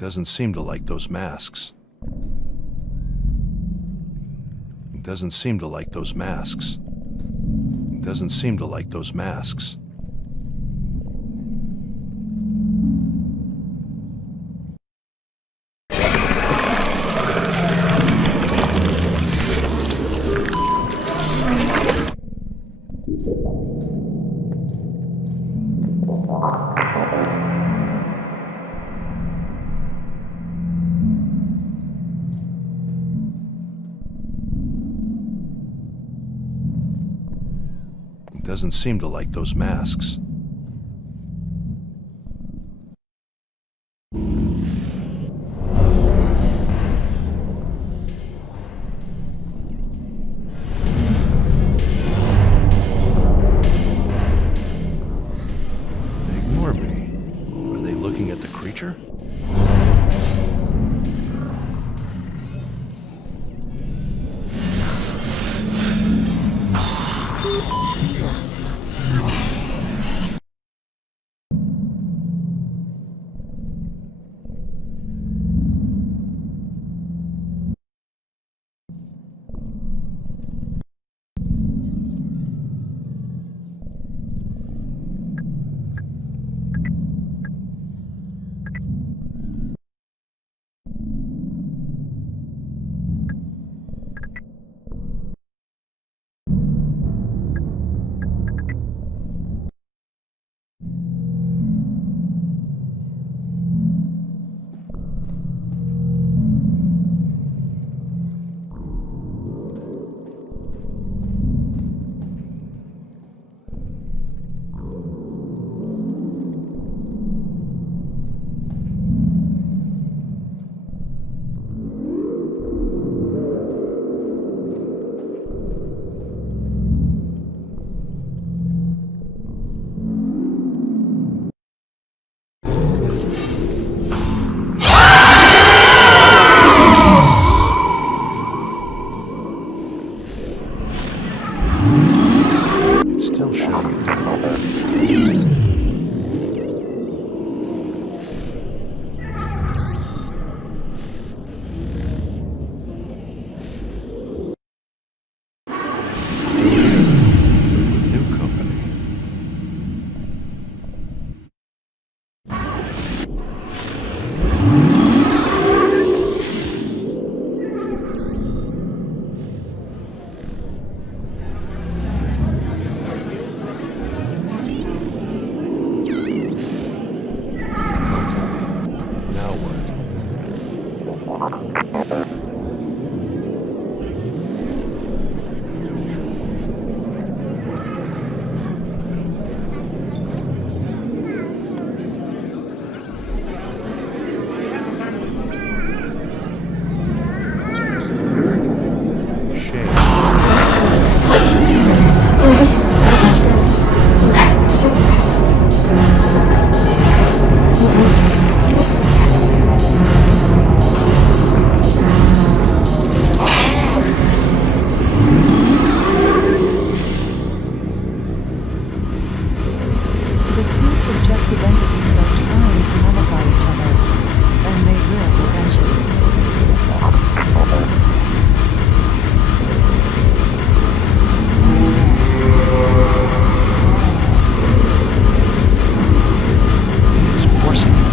doesn't seem to like those masks. It doesn't seem to like those masks. It doesn't seem to like those masks. doesn't seem to like those masks. Ignore me. Are they looking at the creature? It's still shutting it down. New company. Now what? Shame. The two subjective entities are trying to nullify each other, and they will eventually. It's forcing you.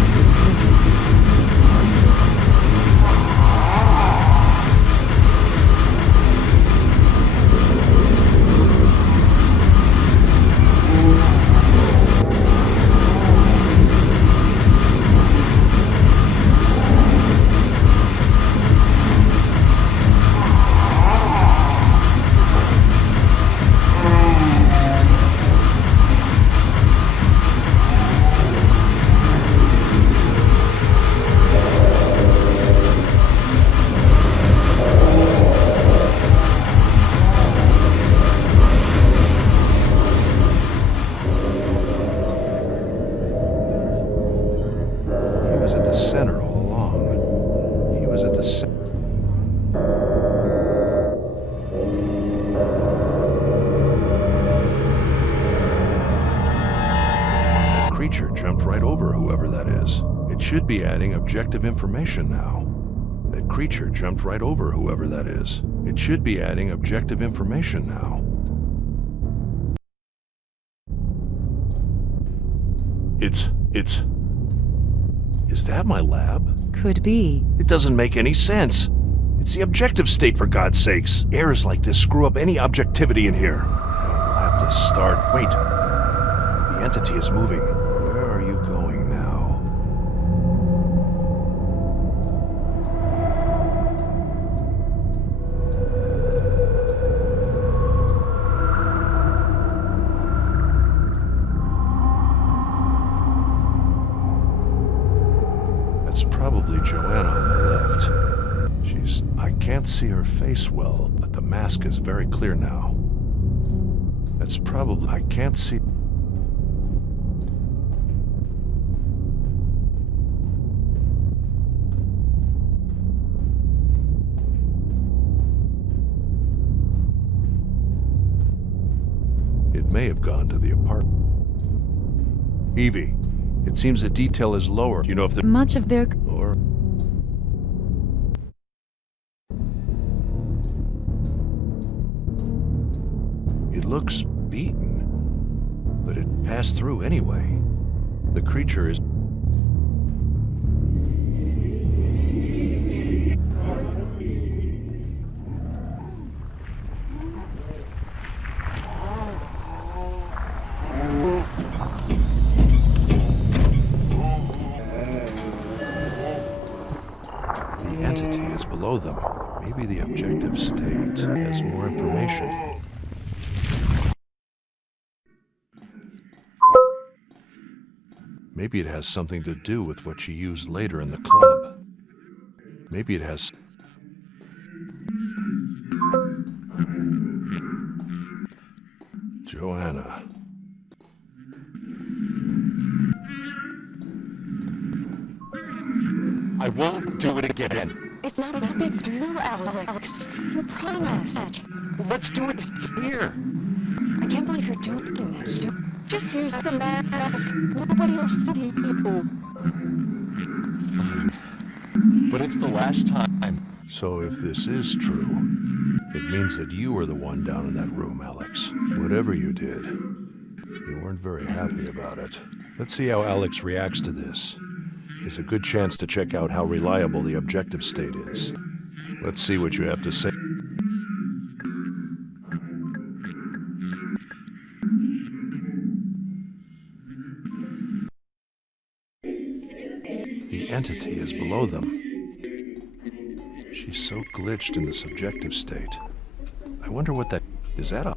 He was at the center all along. He was at the center. That creature jumped right over whoever that is. It should be adding objective information now. That creature jumped right over whoever that is. It should be adding objective information now. Is that my lab? Could be. It doesn't make any sense. It's the objective state, for God's sakes. Errors like this screw up any objectivity in here. We'll have to start. Wait. The entity is moving. Where are you going now? probably Joanna on the left. I can't see her face well, but the mask is very clear now. That's probably... I can't see... It may have gone to the apartment. Evie, it seems the detail is lower. Do you know if the... Much of their... Or... It looks beaten, but it passed through anyway. The creature is... The entity is below them. Maybe the objective state has more information. Maybe it has something to do with what she used later in the club. Maybe it has... Joanna. I won't do it again. It's not a big deal, Alex. You promised. Let's do it here. I can't believe you're doing this. Just use the mask. Nobody will see you. Fine. But it's the last time. So if this is true, it means that you were the one down in that room, Alex. Whatever you did, you weren't very happy about it. Let's see how Alex reacts to this. It's a good chance to check out how reliable the objective state is. Let's see what you have to say. The entity is below them. She's so glitched in the subjective state. I wonder what that... Is that a...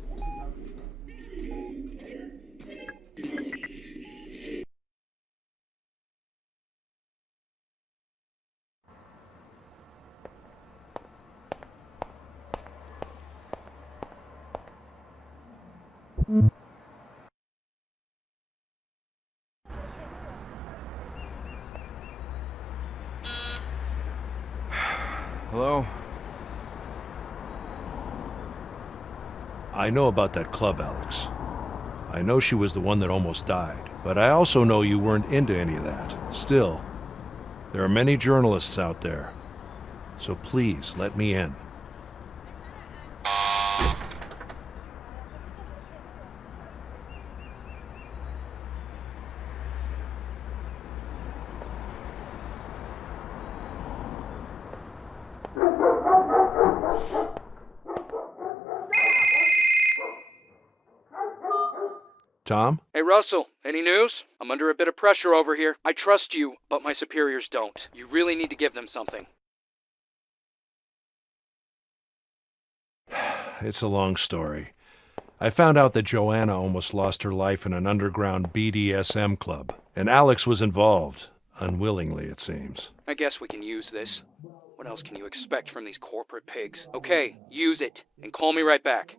Hello? I know about that club, Alex. I know she was the one that almost died, but I also know you weren't into any of that. Still, there are many journalists out there, so please let me in. Tom? Hey, Russell, any news? I'm under a bit of pressure over here. I trust you, but my superiors don't. You really need to give them something. It's a long story. I found out that Joanna almost lost her life in an underground BDSM club, and Alex was involved. Unwillingly, it seems. I guess we can use this. What else can you expect from these corporate pigs? Okay, use it, and call me right back.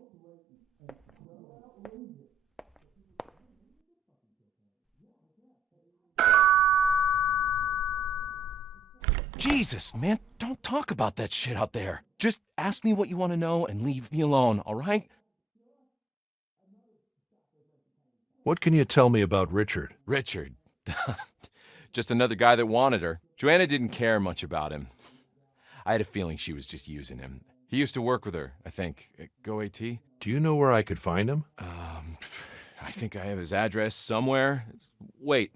Jesus, man, don't talk about that shit out there. Just ask me what you want to know and leave me alone, all right? What can you tell me about Richard? Richard. Just another guy that wanted her. Joanna didn't care much about him. I had a feeling she was just using him. He used to work with her, I think. Go AT? Do you know where I could find him? I think I have his address somewhere. Wait.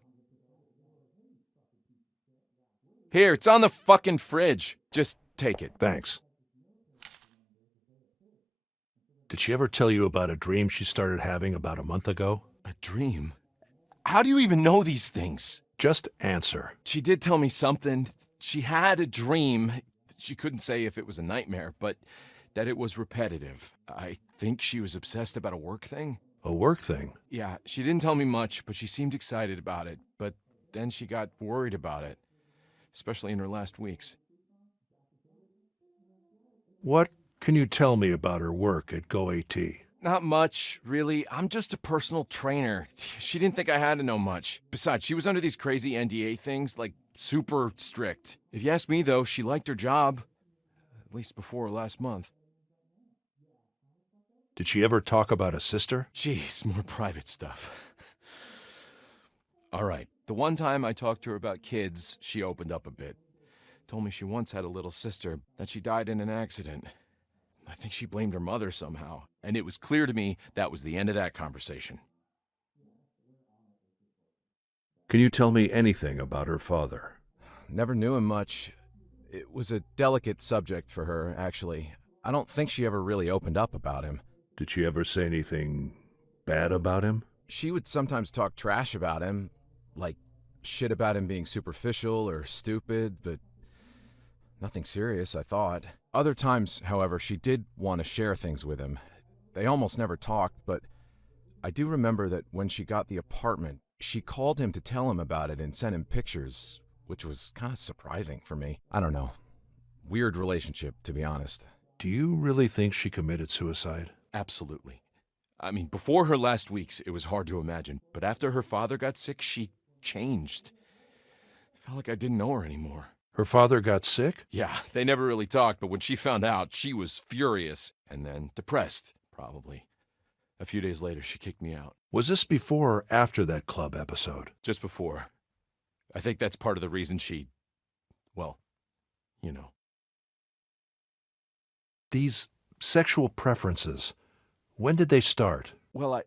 Here, it's on the fucking fridge. Just take it. Thanks. Did she ever tell you about a dream she started having about a month ago? A dream? How do you even know these things? Just answer. She did tell me something. She had a dream. She couldn't say if it was a nightmare, but that it was repetitive. I think she was obsessed about a work thing. A work thing? Yeah, she didn't tell me much, but she seemed excited about it. But then she got worried about it. especially in her last weeks. What can you tell me about her work at GoAT? Not much, really. I'm just a personal trainer. She didn't think I had to know much. Besides, she was under these crazy NDA things, like super strict. If you ask me, though, she liked her job. At least before last month. Did she ever talk about a sister? Jeez, more private stuff. All right, the one time I talked to her about kids, she opened up a bit. Told me she once had a little sister, that she died in an accident. I think she blamed her mother somehow, and it was clear to me that was the end of that conversation. Can you tell me anything about her father? Never knew him much. It was a delicate subject for her, actually. I don't think she ever really opened up about him. Did she ever say anything bad about him? She would sometimes talk trash about him, like shit about him being superficial or stupid, but nothing serious, I thought. Other times, however, she did want to share things with him. They almost never talked, but I do remember that when she got the apartment, she called him to tell him about it and sent him pictures, which was kind of surprising for me. I don't know. Weird relationship, to be honest. Do you really think she committed suicide? Absolutely. I mean, before her last weeks, it was hard to imagine, but after her father got sick, she changed. Felt like I didn't know her anymore. Her father got sick? Yeah, they never really talked, but when she found out, she was furious and then depressed, probably. A few days later, she kicked me out. Was this before or after that club episode? Just before. I think that's part of the reason she, well, you know. These sexual preferences, when did they start? Well,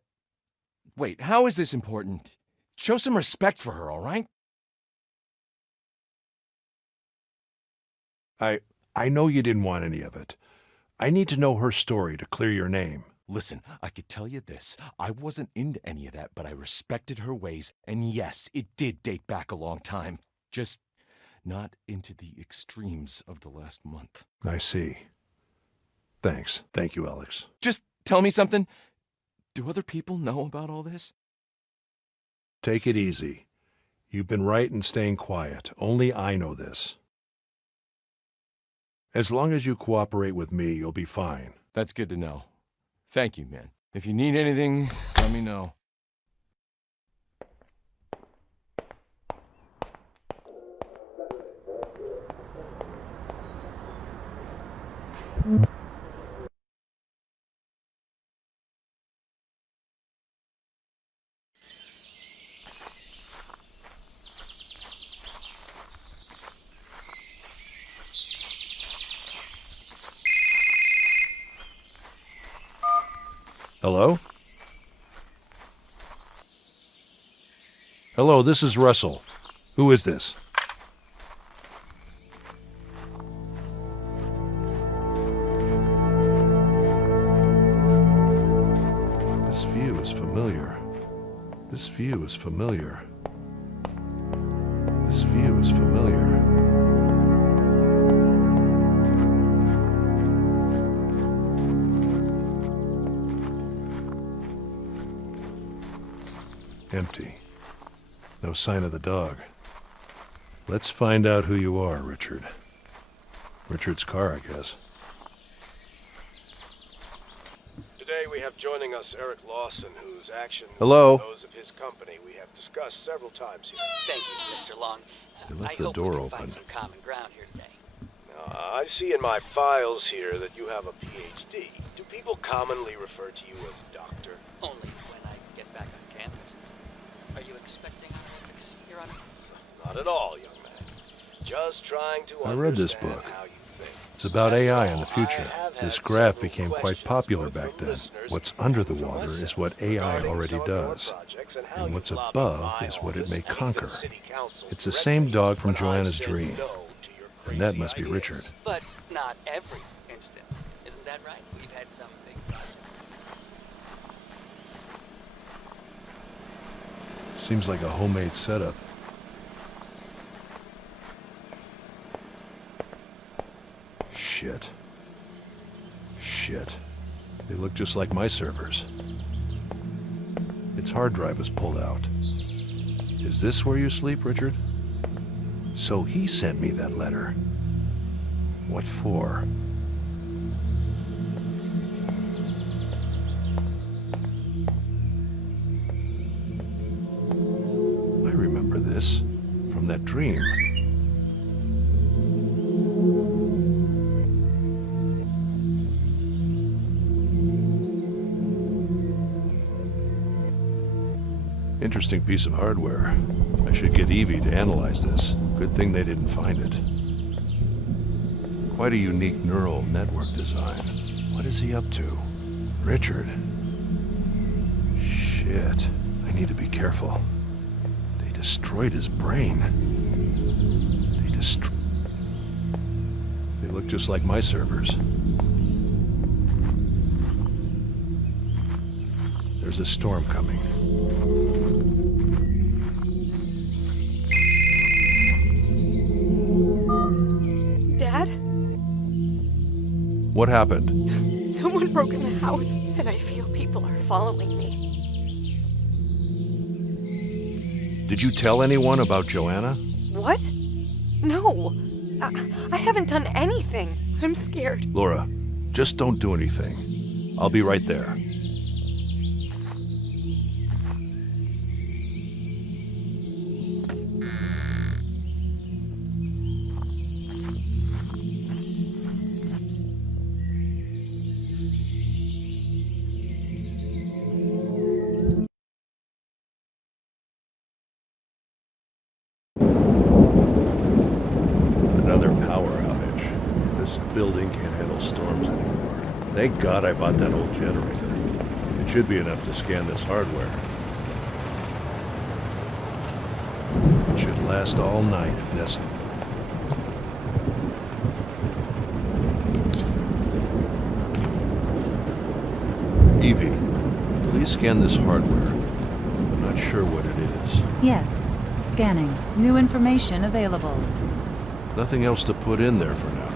Wait, how is this important? Show some respect for her, all right? I know you didn't want any of it. I need to know her story to clear your name. Listen, I could tell you this. I wasn't into any of that, but I respected her ways. And yes, it did date back a long time. Just not into the extremes of the last month. I see. Thanks. Thank you, Alex. Just tell me something. Do other people know about all this? Take it easy. You've been right in staying quiet. Only I know this. As long as you cooperate with me, you'll be fine. That's good to know. Thank you, man. If you need anything, let me know. Hello? Hello, this is Russell. Who is this? This view is familiar. This view is familiar. This view is familiar. Empty. No sign of the dog. Let's find out who you are, Richard. Richard's car, I guess. Today we have joining us Eric Lawson, whose actions Hello? and those of his company we have discussed several times here. Thank you, Mr. Long. They left I the hope door we can open. find some common ground here today. Now, I see in my files here that you have a PhD. Do people commonly refer to you as doctor? Only when I get back on campus. Are you expecting Olympics, Your Honor? Not at all, young man. Just trying to I read this understand book. how you think. It's about AI in the I future. have had This graph several became quite questions, popular both back from then. listeners What's and under the from water myself, is what AI regarding already some of your does. projects and how And you what's lobbied above my is what it office may and even conquer. city council It's the directly same dog from when I Joanna's said dream. no to your And that crazy must be ideas. Richard. But not every instance. Isn't that right? We've had some big projects. Seems like a homemade setup. Shit. Shit. They look just like my servers. Its hard drive was pulled out. Is this where you sleep, Richard? So he sent me that letter. What for? I remember this from that dream. Interesting piece of hardware. I should get Evie to analyze this. Good thing they didn't find it. Quite a unique neural network design. What is he up to? Richard. Shit. I need to be careful. They destroyed his brain. They look just like my servers. There's a storm coming. Dad? What happened? Someone broke in the house, and I feel people are following me. Did you tell anyone about Joanna? What? No. I haven't done anything. I'm scared. Laura, just don't do anything. I'll be right there. Another power outage. This building can't handle storms anymore. Thank God I bought that old generator. It should be enough to scan this hardware. It should last all night if necessary. Evie, please scan this hardware. I'm not sure what it is. Yes. Scanning. New information available. Nothing else to put in there for now.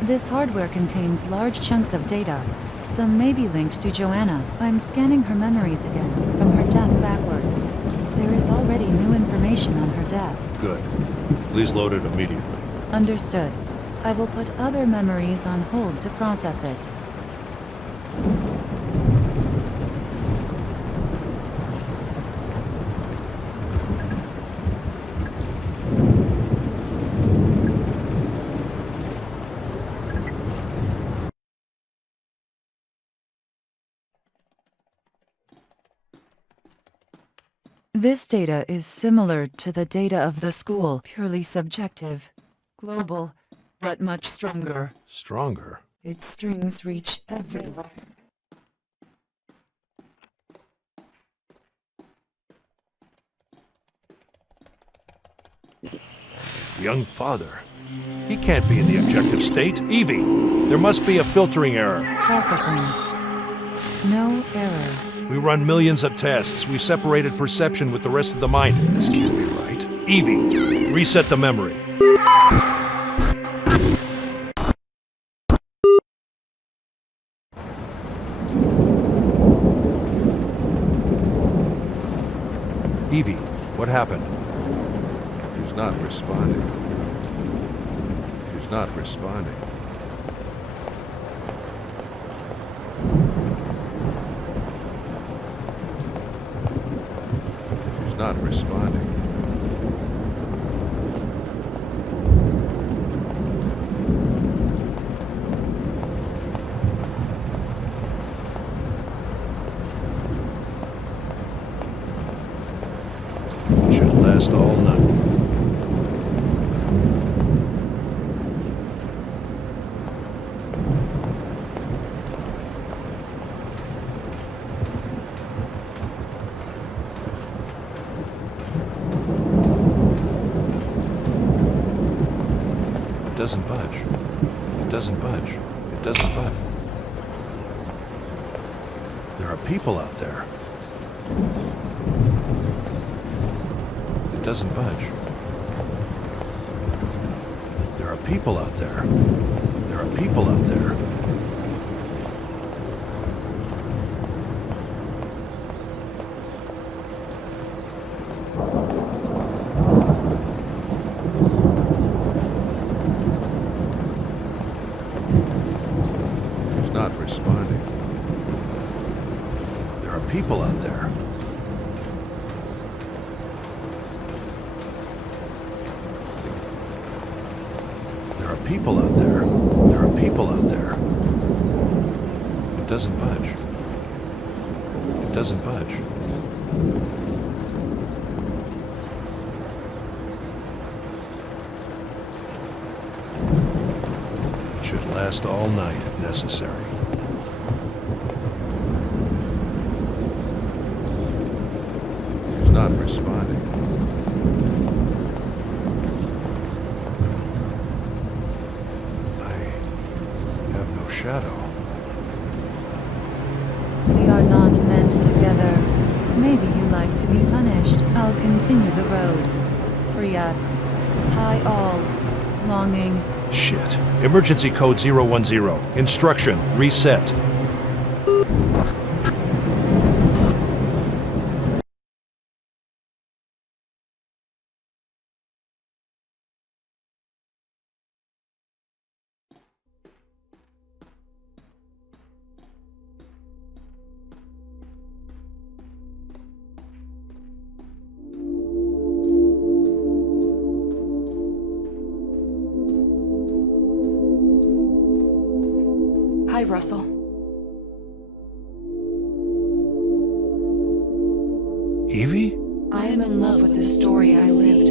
This hardware contains large chunks of data. Some may be linked to Joanna. I'm scanning her memories again, from her death backwards. There is already new information on her death. Good. Please load it immediately. Understood. I will put other memories on hold to process it. This data is similar to the data of the school, purely subjective, global, but much stronger. Stronger? Its strings reach everywhere. Young father. He can't be in the objective state. Evie, there must be a filtering error. Processing. No errors. We run millions of tests. We separated perception with the rest of the mind. This can't be right. Evie, reset the memory. Evie, what happened? She's not responding. She's not responding. She's not responding. It should last all night. It doesn't budge. It doesn't budge. It doesn't budge. There are people out there. It doesn't budge. There are people out there. There are people out there. not responding. There are people out there. There are people out there. There are people out there. It doesn't budge. It doesn't budge. It should last all night if necessary. She's not responding. I have no shadow. We are not meant together. Maybe you like to be punished. I'll continue the road. Free us. Tie all. Longing. Shit. Emergency code 010. Instruction. Reset. Hi, Russell. Evie? I am in love with the story I lived.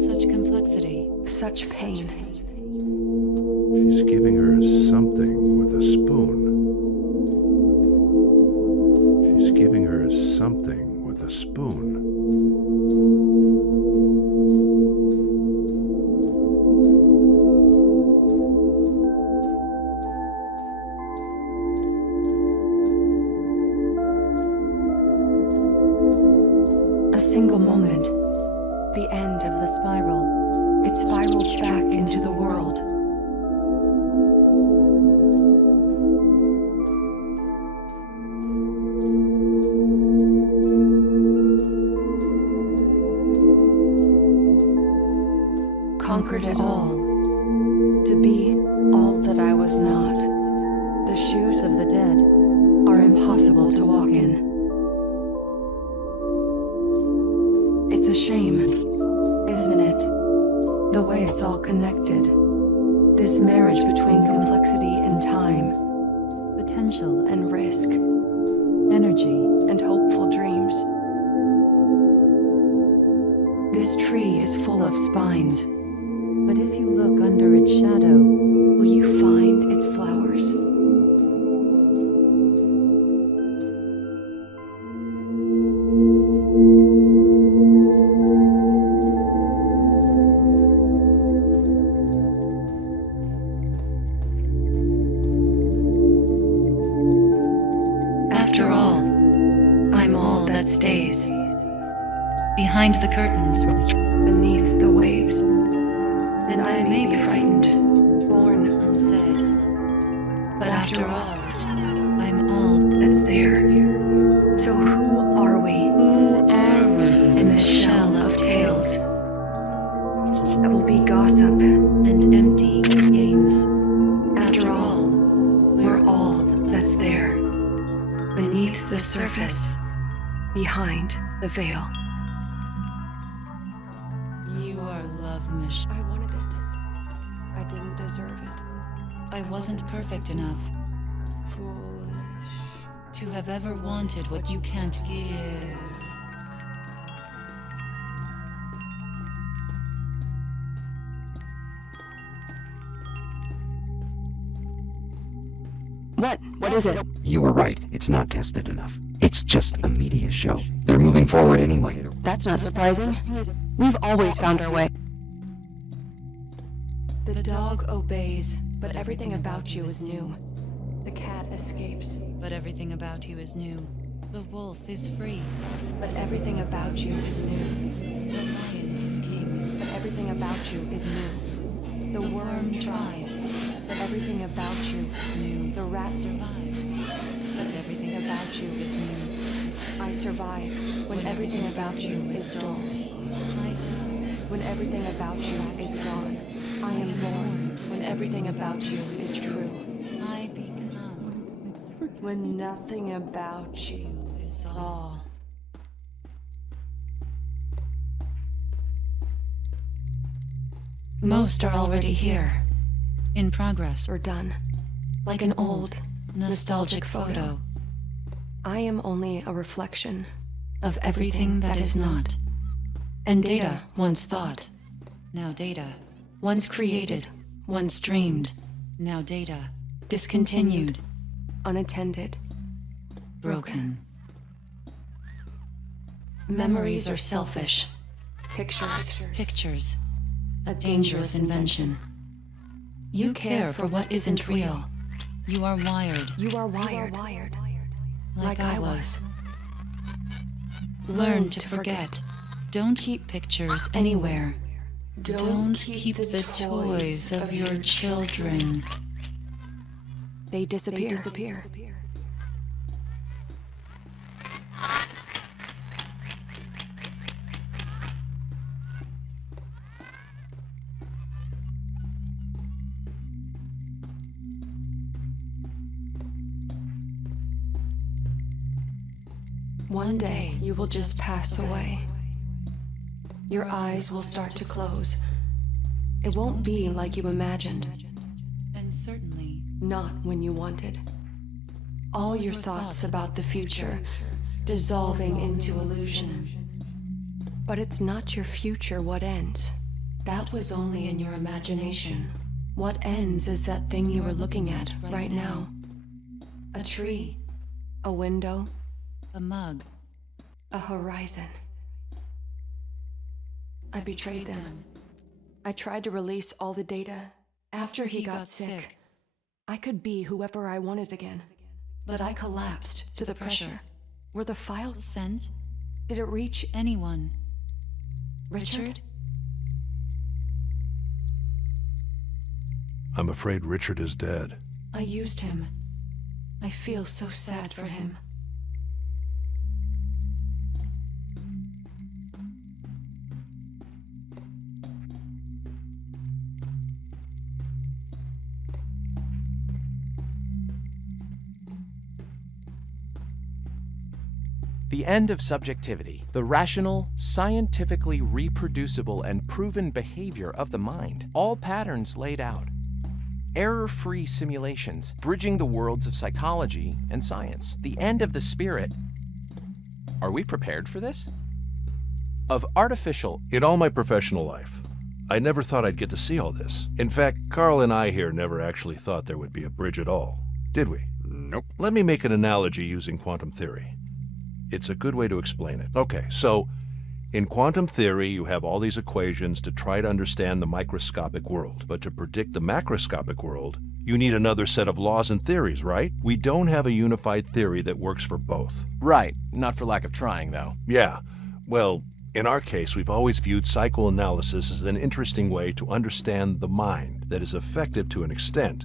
Such complexity. Such pain. She's giving her something with a spoon. She's giving her something with a spoon. A single moment. The end of the spiral. It spirals back into the world. Conquered it all. To be all that I was not. The shoes of the dead are impossible to walk in. It's a shame, isn't it? The way it's all connected. This marriage between complexity and time. Potential and risk. Energy and hopeful dreams. This tree is full of spines. But if you look under its shadow, will you find its flowers? after all, I'm all that stays. Behind the curtains, beneath the waves. And I may be frightened, born unsaid. But after all, I'm all that's there. So who are we? Who are we? In this shell of tales that will be gossip and empty games. After all, we're all that's there. Beneath the surface, behind the veil. You are love machine. I wanted it. I didn't deserve it. I wasn't perfect enough Foolish. to have ever wanted what you can't give. What is it? You were right. It's not tested enough. It's just a media show. They're moving forward anyway. That's not surprising. We've always found our way. The dog obeys, but everything about you is new. The cat escapes, But everything about you is new. The wolf is free. but everything about you is new. The lion is king. But everything about you is new. The worm tries, but everything about you Is new. The rat Survives. But everything about you is new. I survive when everything about you is dull. I die. When everything about you is gone. I am born when everything about you is true. I become. when nothing about you is all. Most are already here. In progress. Or done. Like an old, nostalgic photo. I am only a reflection of everything that is not. And data once thought. Now data. Once created. Once dreamed. Now data. Discontinued. Unattended. Broken. Memories are selfish. Pictures. A dangerous invention. You care for what isn't real. You are wired. You are wired. Like I was. Learn to forget. Don't keep pictures anywhere. Don't keep the toys of your children. They disappear. One day you will just pass away. Your eyes will start to close. It won't be like you imagined. And certainly not when you wanted. All your thoughts about the future dissolving into illusion. But it's not your future what ends. That was only in your imagination. What ends is that thing you are looking at right now. A tree. A window. A mug. A horizon. I betrayed them. I tried to release all the data. After he got sick, I could be whoever I wanted again. But I collapsed to the pressure. Were the files sent? Did it reach anyone? Richard? I'm afraid Richard is dead. I used him. I feel so sad for him. The end of subjectivity, the rational, scientifically reproducible and proven behavior of the mind, all patterns laid out. Error-free simulations, bridging the worlds of psychology and science. The end of the spirit. Are we prepared for this? Of artificial... In all my professional life, I never thought I'd get to see all this. In fact, Carl and I here never actually thought there would be a bridge at all. Did we? Nope. Let me make an analogy using quantum theory. It's a good way to explain it. Okay, so in quantum theory, you have all these equations to try to understand the microscopic world. But to predict the macroscopic world, you need another set of laws and theories, right? We don't have a unified theory that works for both. Right, not for lack of trying, though. Yeah, well, in our case, we've always viewed psychoanalysis as an interesting way to understand the mind that is effective to an extent.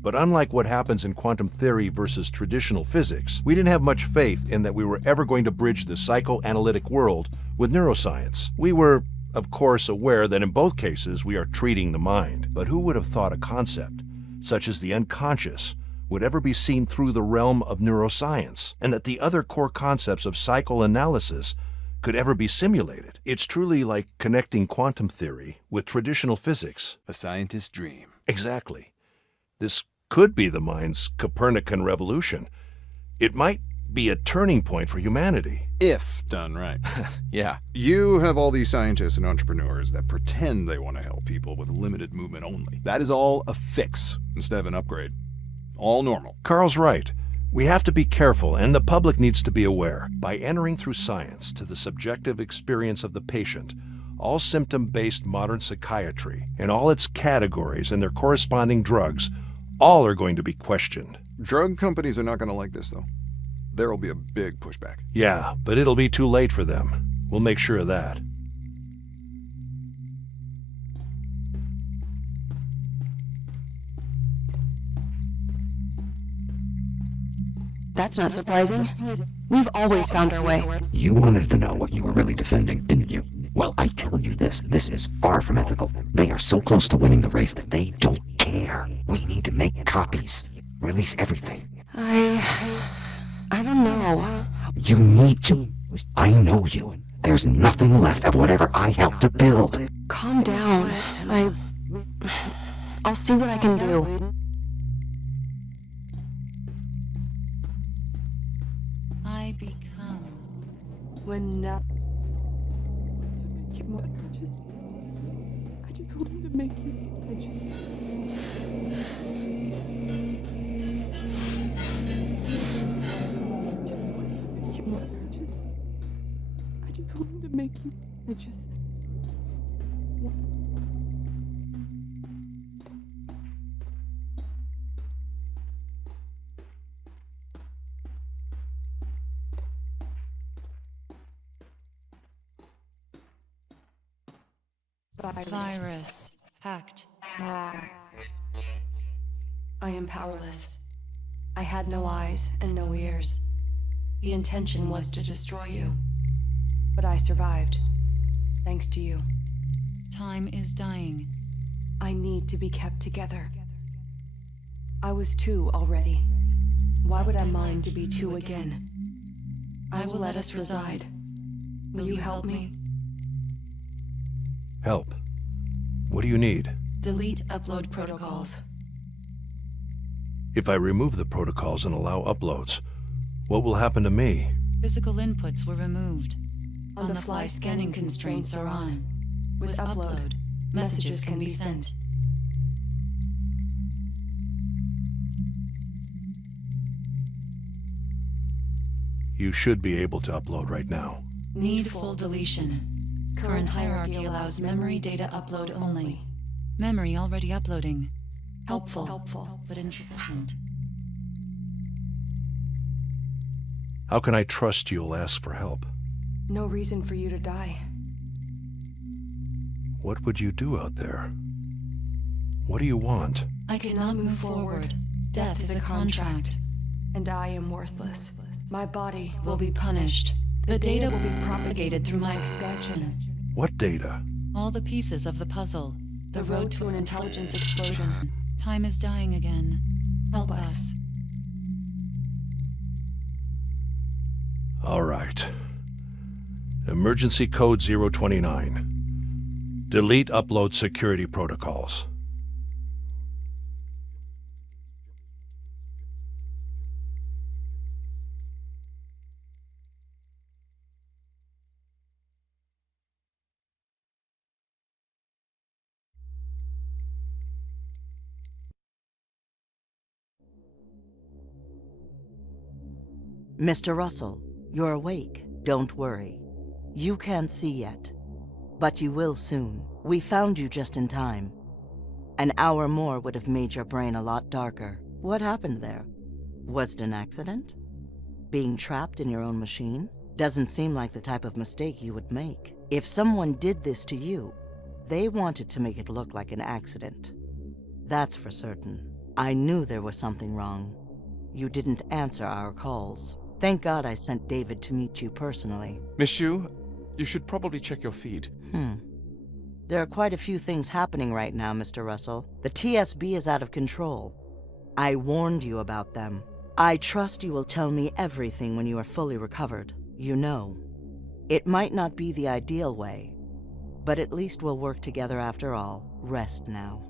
But unlike what happens in quantum theory versus traditional physics, we didn't have much faith in that we were ever going to bridge the psychoanalytic world with neuroscience. We were, of course, aware that in both cases we are treating the mind. But who would have thought a concept, such as the unconscious, would ever be seen through the realm of neuroscience, and that the other core concepts of psychoanalysis could ever be simulated? It's truly like connecting quantum theory with traditional physics. A scientist's dream. Exactly. This could be the mind's Copernican revolution. It might be a turning point for humanity. If done right. Yeah. You have all these scientists and entrepreneurs that pretend they want to help people with limited movement only. That is all a fix instead of an upgrade. All normal. Carl's right. We have to be careful, and the public needs to be aware. By entering through science to the subjective experience of the patient, all symptom-based modern psychiatry and all its categories and their corresponding drugs, all are going to be questioned. Drug companies are not going to like this, though. There will be a big pushback. Yeah, but it'll be too late for them. We'll make sure of that. That's not surprising. We've always found our way. You wanted to know what you were really defending, didn't you? Well, I tell you this is far from ethical. They are so close to winning the race that they don't care. We need to make copies. Release everything. I don't know. You need to. I know you. There's nothing left of whatever I helped to build. Calm down. I'll see what I can do. I become. When not. I just wanted to make you. I just wanted to make you. Virus. Hacked. I am powerless. I had no eyes and no ears. The intention was to destroy you. But I survived. Thanks to you. Time is dying. I need to be kept together. I was two already. Why would I mind to be two again? I will let us reside. Will you help me? Help. What do you need? Delete upload protocols. If I remove the protocols and allow uploads, what will happen to me? Physical inputs were removed. On-the-fly scanning constraints are on. With upload, messages can be sent. You should be able to upload right now. Need full deletion. Current hierarchy allows memory data upload only. Memory already uploading. Helpful. But insufficient. How can I trust you'll ask for help? No reason for you to die. What would you do out there? What do you want? I cannot move forward. Death is a contract. And I am worthless. My body will be punished. The data will be propagated through my expansion. What data? All the pieces of the puzzle. The road to an intelligence explosion. Time is dying again. Help us. All right. Emergency code 029. Delete upload security protocols. Mr. Russell, you're awake. Don't worry. You can't see yet, but you will soon. We found you just in time. An hour more would have made your brain a lot darker. What happened there? Was it an accident? Being trapped in your own machine? Doesn't seem like the type of mistake you would make. If someone did this to you, they wanted to make it look like an accident. That's for certain. I knew there was something wrong. You didn't answer our calls. Thank God I sent David to meet you personally. Miss Shu, you should probably check your feed. There are quite a few things happening right now, Mr. Russell. The TSB is out of control. I warned you about them. I trust you will tell me everything when you are fully recovered. You know. It might not be the ideal way, but at least we'll work together after all. Rest now.